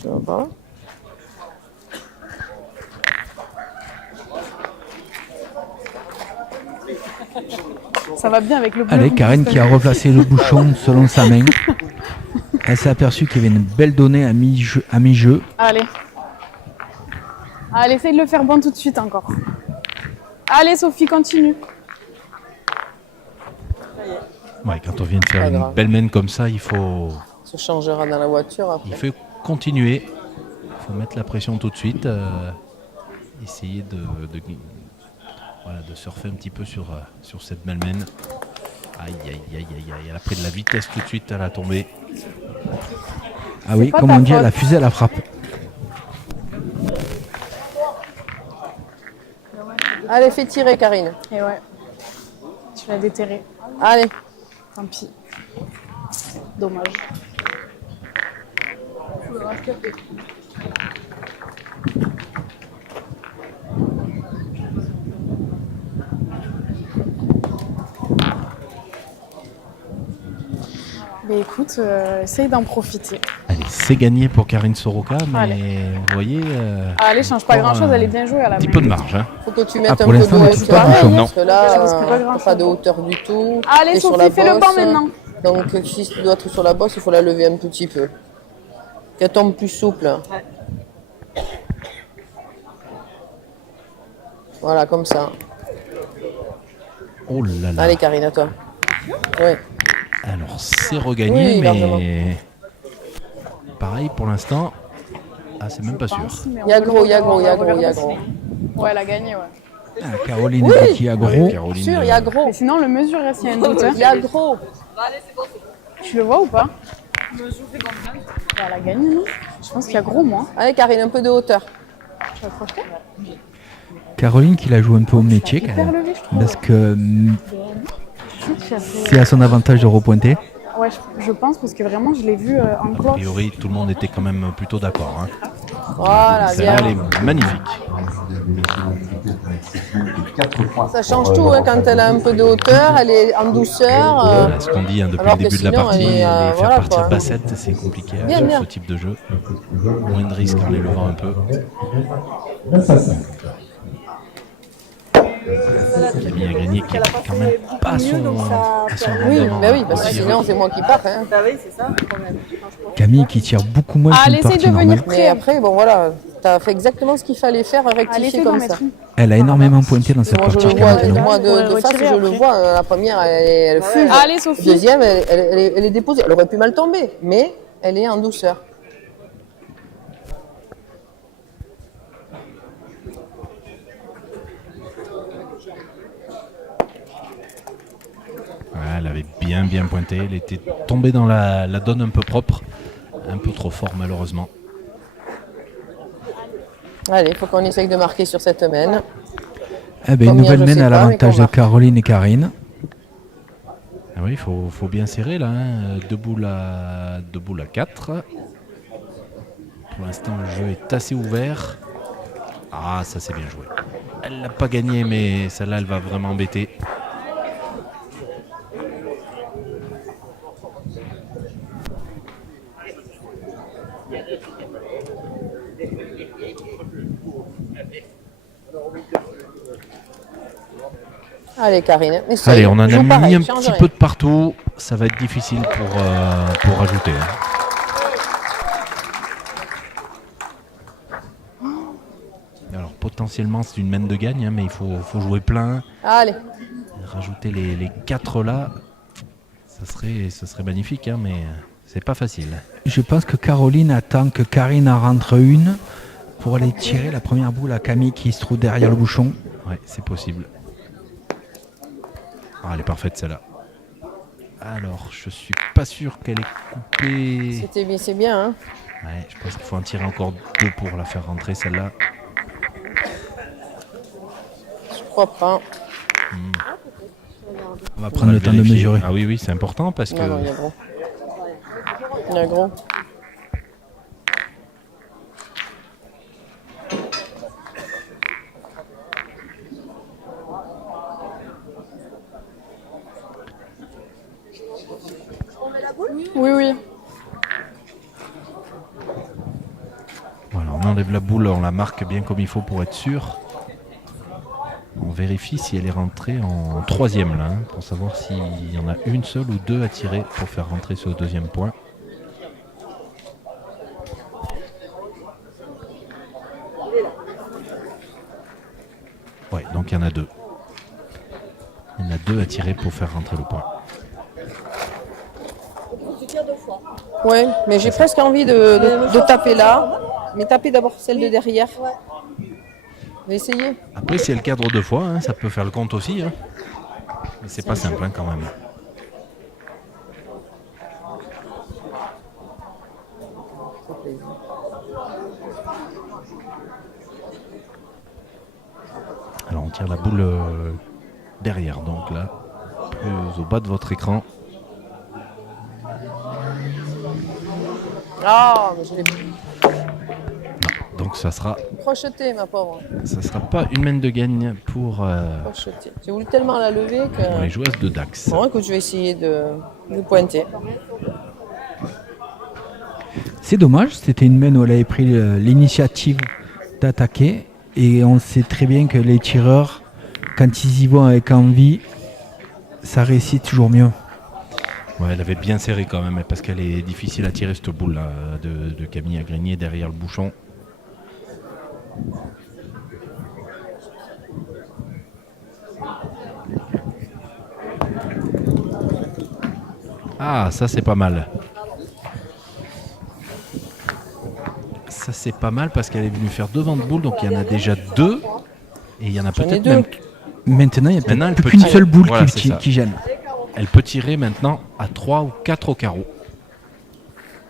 tu vois pas. Ça va bien avec le bleu. Allez, Karine qui a replacé le bouchon selon sa main. Elle s'est aperçue qu'il y avait une belle donnée à mi-jeu. Allez. Allez, essaye de le faire bon tout de suite encore. Allez Sophie, continue. Ouais, quand on vient de faire Pas une grave. belle main comme ça, il faut Se changera dans la voiture après. Il faut continuer. Il faut mettre la pression tout de suite. Essayer de surfer un petit peu sur cette malmène. Aïe, aïe, aïe, aïe, aïe. Elle a pris de la vitesse tout de suite à la tombée. Ah oui, pas comme ta on dit, faute. elle a fusé à la frappe. Allez, fais tirer, Karine. Et ouais. Tu l'as déterré. Allez. Tant pis. Dommage. Mais écoute, essaye d'en profiter. Allez, c'est gagné pour Karine Soroka, mais Allez. vous voyez. Allez, change pas encore grand chose, elle est bien jouée à la Un petit main. peu de marge. Hein. Faut que tu mettes un pour peu de l'instant, on hauteur. touche pas le bouchon. Parce que là, Je risque pas t'as grand-chose. pas de hauteur du tout. Allez T'es sur Sophie, la fais le bosse. banc maintenant. Donc si tu dois être sur la bosse, il faut la lever un petit peu. Qu'elle tombe plus souple. Voilà, comme ça. Oh là là. Allez, Karine, à toi. Ouais. Alors, c'est regagné, Oui, mais. Pareil pour l'instant. Ah, c'est même pas sûr. Il y a gros, il y a gros, il y a gros, il y a gros. Ouais, elle a gagné, ouais. Ah, Caroline Oui. qui a gros. Caroline. Sûr, il y a gros. Mais sinon, le mesure, s'il y a un doute. hein. Il y a gros. Tu le vois ou pas Elle a gagné, non? Je pense qu'il y a gros, moi. Allez, Karine, un peu de hauteur. Tu vas te projeter? Caroline qui la joue un peu au métier quand Hyper même. levé, je trouve. Parce que Tu as fait- c'est à son avantage de repointer. Ouais, je pense, parce que vraiment, je l'ai vu en A cloche. priori, tout le monde était quand même plutôt d'accord. Hein. Voilà, Celle-là, elle bien. est magnifique. Ça change tout hein, quand elle a un peu de hauteur, elle est en douceur. Voilà ce qu'on dit hein, depuis alors le que début de la sinon, partie, elle est, les faire voilà, partir quoi. bassette, c'est compliqué Bien, sur bien. ce type de jeu. Moins de risques en les levant un peu. 9 à 5. Camille Agrinier qui est quand même pas à son Oui, rendement, bah oui, parce que aussi sinon c'est moi qui pars. Hein. Bah oui, c'est ça le problème. Franchement. Camille qui tire beaucoup moins Allez, qu'une essaye partie de venir normale. Mais après, bon voilà, t'as fait exactement ce qu'il fallait faire, Allez, rectifier essaye d'en comme mettre ça. une. Elle a énormément pointé dans cette Moi je partie. le vois, Camille. moi de Ouais, face retirer je le après. vois, la première elle fuse. Allez, La Sophie. deuxième elle est déposée, elle aurait pu mal tomber, mais elle est en douceur. Ouais, elle avait bien pointé, elle était tombée dans la donne un peu propre, un peu trop fort malheureusement. Allez, il faut qu'on essaye de marquer sur cette main. Eh ben, une Combien, nouvelle je mène sais à pas, l'avantage mais qu'on de Caroline et Karine. Ah oui, il faut bien serrer là, hein. Deux boules à 4. Pour l'instant le jeu est assez ouvert. Ah, ça c'est bien joué. Elle l'a pas gagné, mais celle-là elle va vraiment embêter. Allez Karine, essaye. Allez, on en a Joue mis pareil, un change petit rien. peu de partout. Ça va être difficile pour rajouter. Hein. Alors potentiellement c'est une main de gagne, hein, mais il faut jouer plein. Allez, Rajouter les 4 là, ça serait magnifique, hein, mais c'est pas facile. Je pense que Caroline attend que Karine en rentre une pour aller tirer la première boule à Camille qui se trouve derrière le bouchon. Ouais, c'est possible. Ah, elle est parfaite celle-là. Alors, je suis pas sûr qu'elle est coupée. c'était bien, c'est bien. Hein. Ouais, je pense qu'il faut en tirer encore 2 pour la faire rentrer celle-là. Je crois pas. On va Prendre le temps de vérifier. mesurer. Ah oui, c'est important parce que... Non, il y a gros. Il y a gros. Oui, oui. Voilà, on enlève la boule, on la marque bien comme il faut pour être sûr. On vérifie si elle est rentrée en 3e là, pour savoir s'il y en a une seule ou 2 à tirer pour faire rentrer ce 2e point. Ouais, donc il y en a 2. Il y en a 2 à tirer pour faire rentrer le point. Ouais, mais j'ai presque envie de taper là. Mais taper d'abord celle de derrière. Je vais essayer. Après, si elle cadre 2 fois, hein, ça peut faire le compte aussi. Hein. Mais c'est pas simple hein, quand même. Alors on tire la boule derrière, donc là, plus au bas de votre écran. Ah, mais je l'ai pris. Donc ça sera Crocheté, ma pauvre. pas une main de gagne pour Crocheté. J'ai voulu tellement la lever que. les joueuses de Dax. Bon, écoute, je vais essayer de pointer. C'est dommage, c'était une main où elle avait pris l'initiative d'attaquer. Et on sait très bien que les tireurs, quand ils y vont avec envie, ça réussit toujours mieux. Ouais, elle avait bien serré quand même, parce qu'elle est difficile à tirer cette boule là, de Camille Agrinier derrière le bouchon. Ah, ça c'est pas mal. Ça c'est pas mal parce qu'elle est venue faire 2 vents de boule, donc il y en a déjà 2. Et il y en a peut-être deux. même... Maintenant, il n'y a Maintenant, elle peut-être peut plus qu'une tirer. seule boule Voilà, c'est ça. qui gêne. Elle peut tirer maintenant à 3 ou 4 au carreau.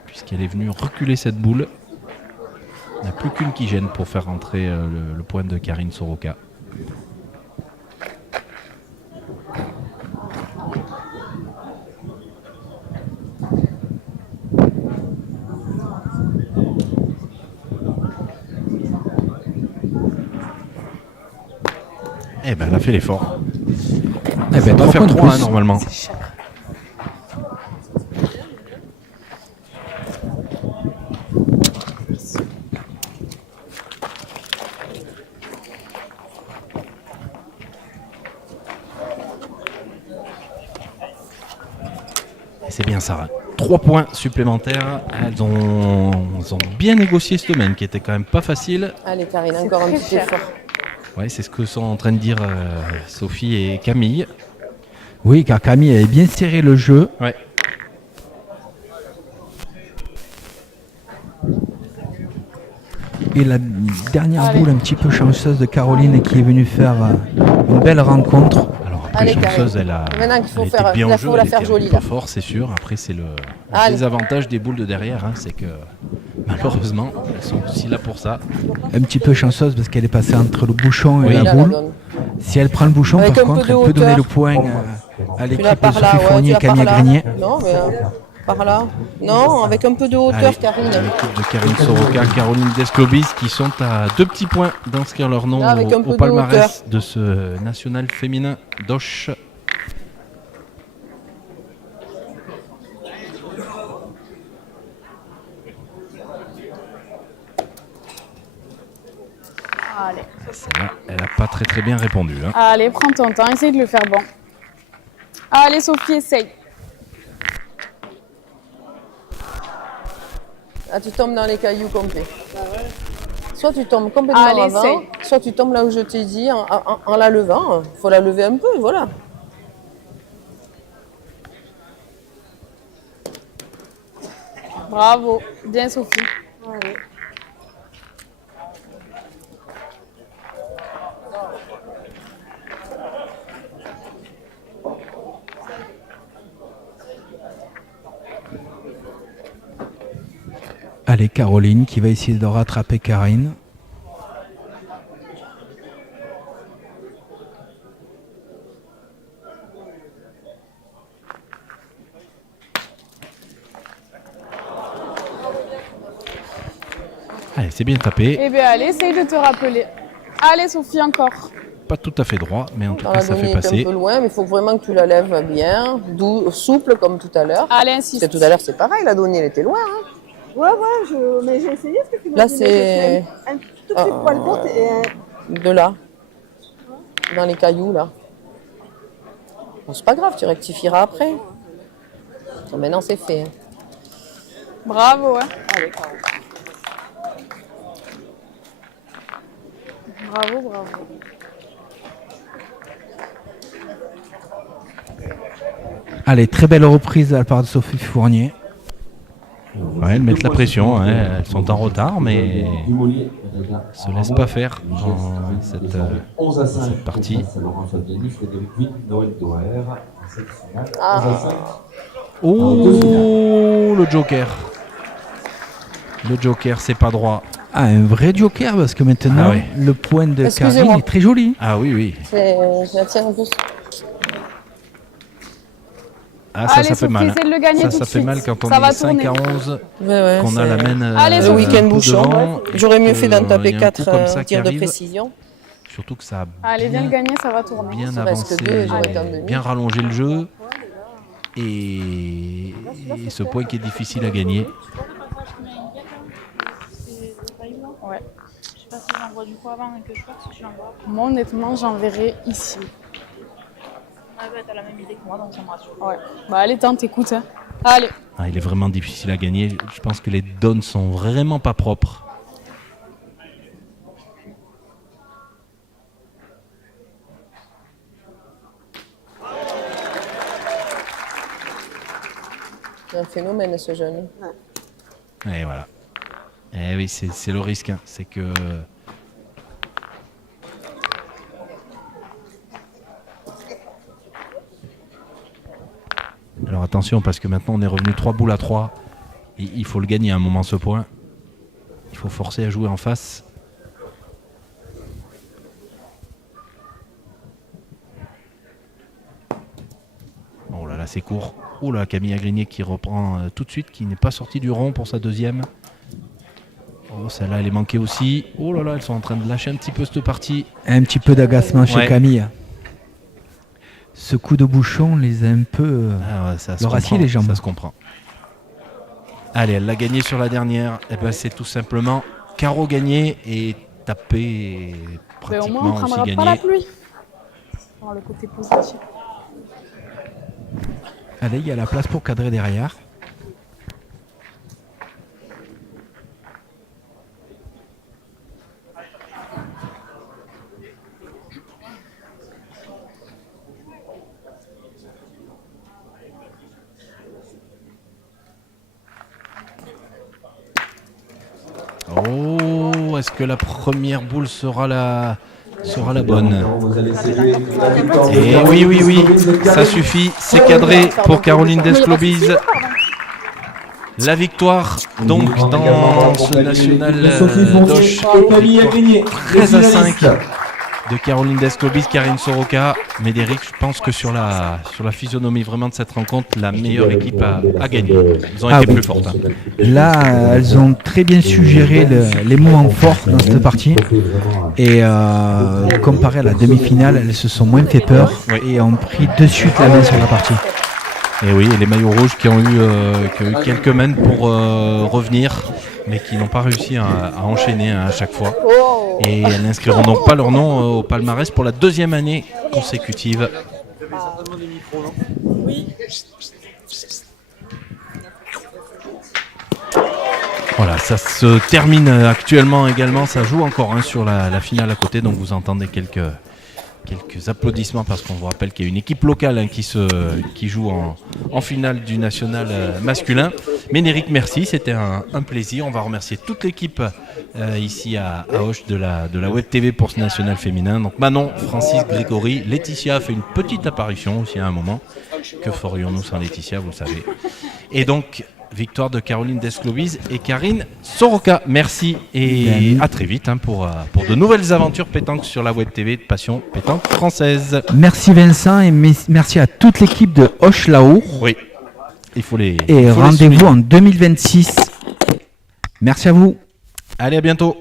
Puisqu'elle est venue reculer cette boule. Il n'y a plus qu'une qui gêne pour faire rentrer le point de Karine Soroka. Eh ben, elle a fait l'effort. Eh ben, On va 3 faire points de 3 plus. normalement. Et c'est bien ça. 3 points supplémentaires. Elles ont bien négocié cette semaine qui était quand même pas facile. Allez, Karine, encore un très petit cher. effort. Ouais, c'est ce que sont en train de dire Sophie et Camille. Oui, car Camille avait bien serré le jeu. Ouais. Et la dernière Allez. boule un petit peu chanceuse de Caroline qui est venue faire une belle rencontre. Alors après, Allez, chanceuse, Karine. elle a Maintenant qu'il faut elle était faire- bien là, au jeu, faut la elle faire était jolie, un peu là. fort, c'est sûr. Après, c'est le Allez. désavantage des boules de derrière, hein, c'est que malheureusement, elles sont aussi là pour ça. Un petit peu chanceuse parce qu'elle est passée entre le bouchon et Oui. la Là, boule. donne. Si elle prend le bouchon, Avec par un peu contre, de elle peut donner hauteur. le point à Tu l'équipe l'as de par là, Sophie ouais, Fournier tu et l'as par Camille là. Grenier. Non, mais par là. Non, avec un peu de hauteur, Allez, Karine. l'équipe de Karine Soroka, Caroline Desclobis qui sont à 2 petits points d'inscrire leur nom Là, avec un peu au de palmarès de ce national féminin d'Auch. Allez. Celle-là, elle n'a pas très bien répondu. Hein. Allez, prends ton temps, essaye de le faire bon. Allez, Sophie, essaye. Ah, tu tombes dans les cailloux complets. Soit tu tombes complètement Allez, avant, essaye. soit tu tombes là où je t'ai dit en la levant. Il faut la lever un peu, voilà. Bravo. Bien, Sophie. Allez. Allez, Caroline qui va essayer de rattraper Karine. Allez, c'est bien tapé. Eh bien, allez, essaye de te rappeler. Allez, Sophie, encore. Pas tout à fait droit, mais en tout Dans cas, la ça donnée fait est un passer. peu loin, mais il faut vraiment que tu la lèves bien, souple comme tout à l'heure. Allez, Parce que insiste. tout à l'heure, c'est pareil, la donnée, elle était loin. Hein. Ouais, mais j'ai essayé ce que tu m'as Là, dit. mais j'ai c'est fait un tout petit poil courte et de là, dans les cailloux, là. Bon, c'est pas grave, tu rectifieras après. Bon, maintenant, c'est fait. Hein. Bravo, ouais. Allez, Caro. Bravo, bravo. Allez, très belle reprise de la part de Sophie Fournier. Ouais, elles mettent la pression, hein. Elles sont en retard, mais se laissent pas faire dans cette partie. Oh, le joker. Le joker, c'est pas droit. Ah, un vrai joker parce que maintenant, Ah ouais. le point de Excusez-moi. Karine est très joli. Ah oui, oui. Je la tiens en plus. Ah, ça, Allez, ça fait Sophie, mal. essaie de le gagner tout Ça de fait suite. mal quand on Ça va est 5 à tourner. 11, Ouais, qu'on a la main Allez, le Sophie. week-end coup bouchon. devant, J'aurais mieux fait d'en qu'il y taper a un 4 coup comme ça qui tirs de arrive. précision. Surtout que ça a Allez, viens le gagner, ça va tourner. bien Il reste avancé, que deux, j'aurais été en demi. bien rallongé le jeu. Et ce point qui est difficile à gagner. Ouais. Je sais pas si j'envoie du coup avant et que je fasse, si j'envoie. Moi, honnêtement, j'enverrai ici. Ah bah t'as la même idée que moi, donc ça me rassure. Ouais. Bah, allez, tente, écoute. Hein. Allez. Ah, il est vraiment difficile à gagner. Je pense que les donnes sont vraiment pas propres. C'est un phénomène, ce jeune. Et voilà. Eh oui, c'est le risque. Hein. C'est que... Alors attention, parce que maintenant on est revenu 3 boules à 3. Et il faut le gagner à un moment, ce point. Il faut forcer à jouer en face. Oh là là, c'est court. Oh là, Camille Grignier qui reprend tout de suite, qui n'est pas sorti du rond pour sa deuxième. Oh, celle-là, elle est manquée aussi. Oh là là, elles sont en train de lâcher un petit peu cette partie. Un petit peu d'agacement chez Ouais. Camille. Ce coup de bouchon les a un peu Ah ouais, ça se leur acier comprend, les jambes. ça se comprend. Allez, elle l'a gagné sur la dernière. Eh ben, c'est tout simplement carreau gagné et tapé Mais au moins, pratiquement on aussi prendra pas gagné. la pluie. Voir le côté positif. Allez, il y a la place pour cadrer derrière. Oh, est-ce que la première boule sera la bonne? Et oui, oui, oui, ça suffit. C'est cadré pour Caroline Desclobise. La victoire, donc, dans ce national d'Auch. 13 à 5 de Caroline Desclobise, Karine Soroka. Médéric, je pense que sur la physionomie vraiment de cette rencontre, la meilleure équipe a gagné. Ils ont été plus fortes. Hein. Là, elles ont très bien suggéré les moments forts dans cette partie. Et comparé à la demi-finale, elles se sont moins fait peur et ont pris de suite la main sur la partie. Et oui, et les maillots rouges qui ont eu quelques mènes pour revenir, mais qui n'ont pas réussi à enchaîner à chaque fois. Et elles n'inscriront donc pas leur nom au palmarès pour la deuxième année consécutive. Voilà, ça se termine actuellement également, ça joue encore sur la finale à côté, donc vous entendez quelques applaudissements parce qu'on vous rappelle qu'il y a une équipe locale qui joue en finale du national masculin. Ménéric, merci, c'était un plaisir. On va remercier toute l'équipe ici à Auch de la Web TV pour ce national féminin. Donc Manon, Francis, Grégory, Laetitia a fait une petite apparition aussi à un moment. Que ferions-nous sans Laetitia, vous le savez. Et donc victoire de Caroline Desclovis et Karine Soroka. Merci et à très vite pour de nouvelles aventures pétanque sur la web TV de Passion Pétanque Française. Merci Vincent et merci à toute l'équipe de Hoche là-haut. Oui, il faut les. Et rendez-vous en 2026. Merci à vous. Allez, à bientôt.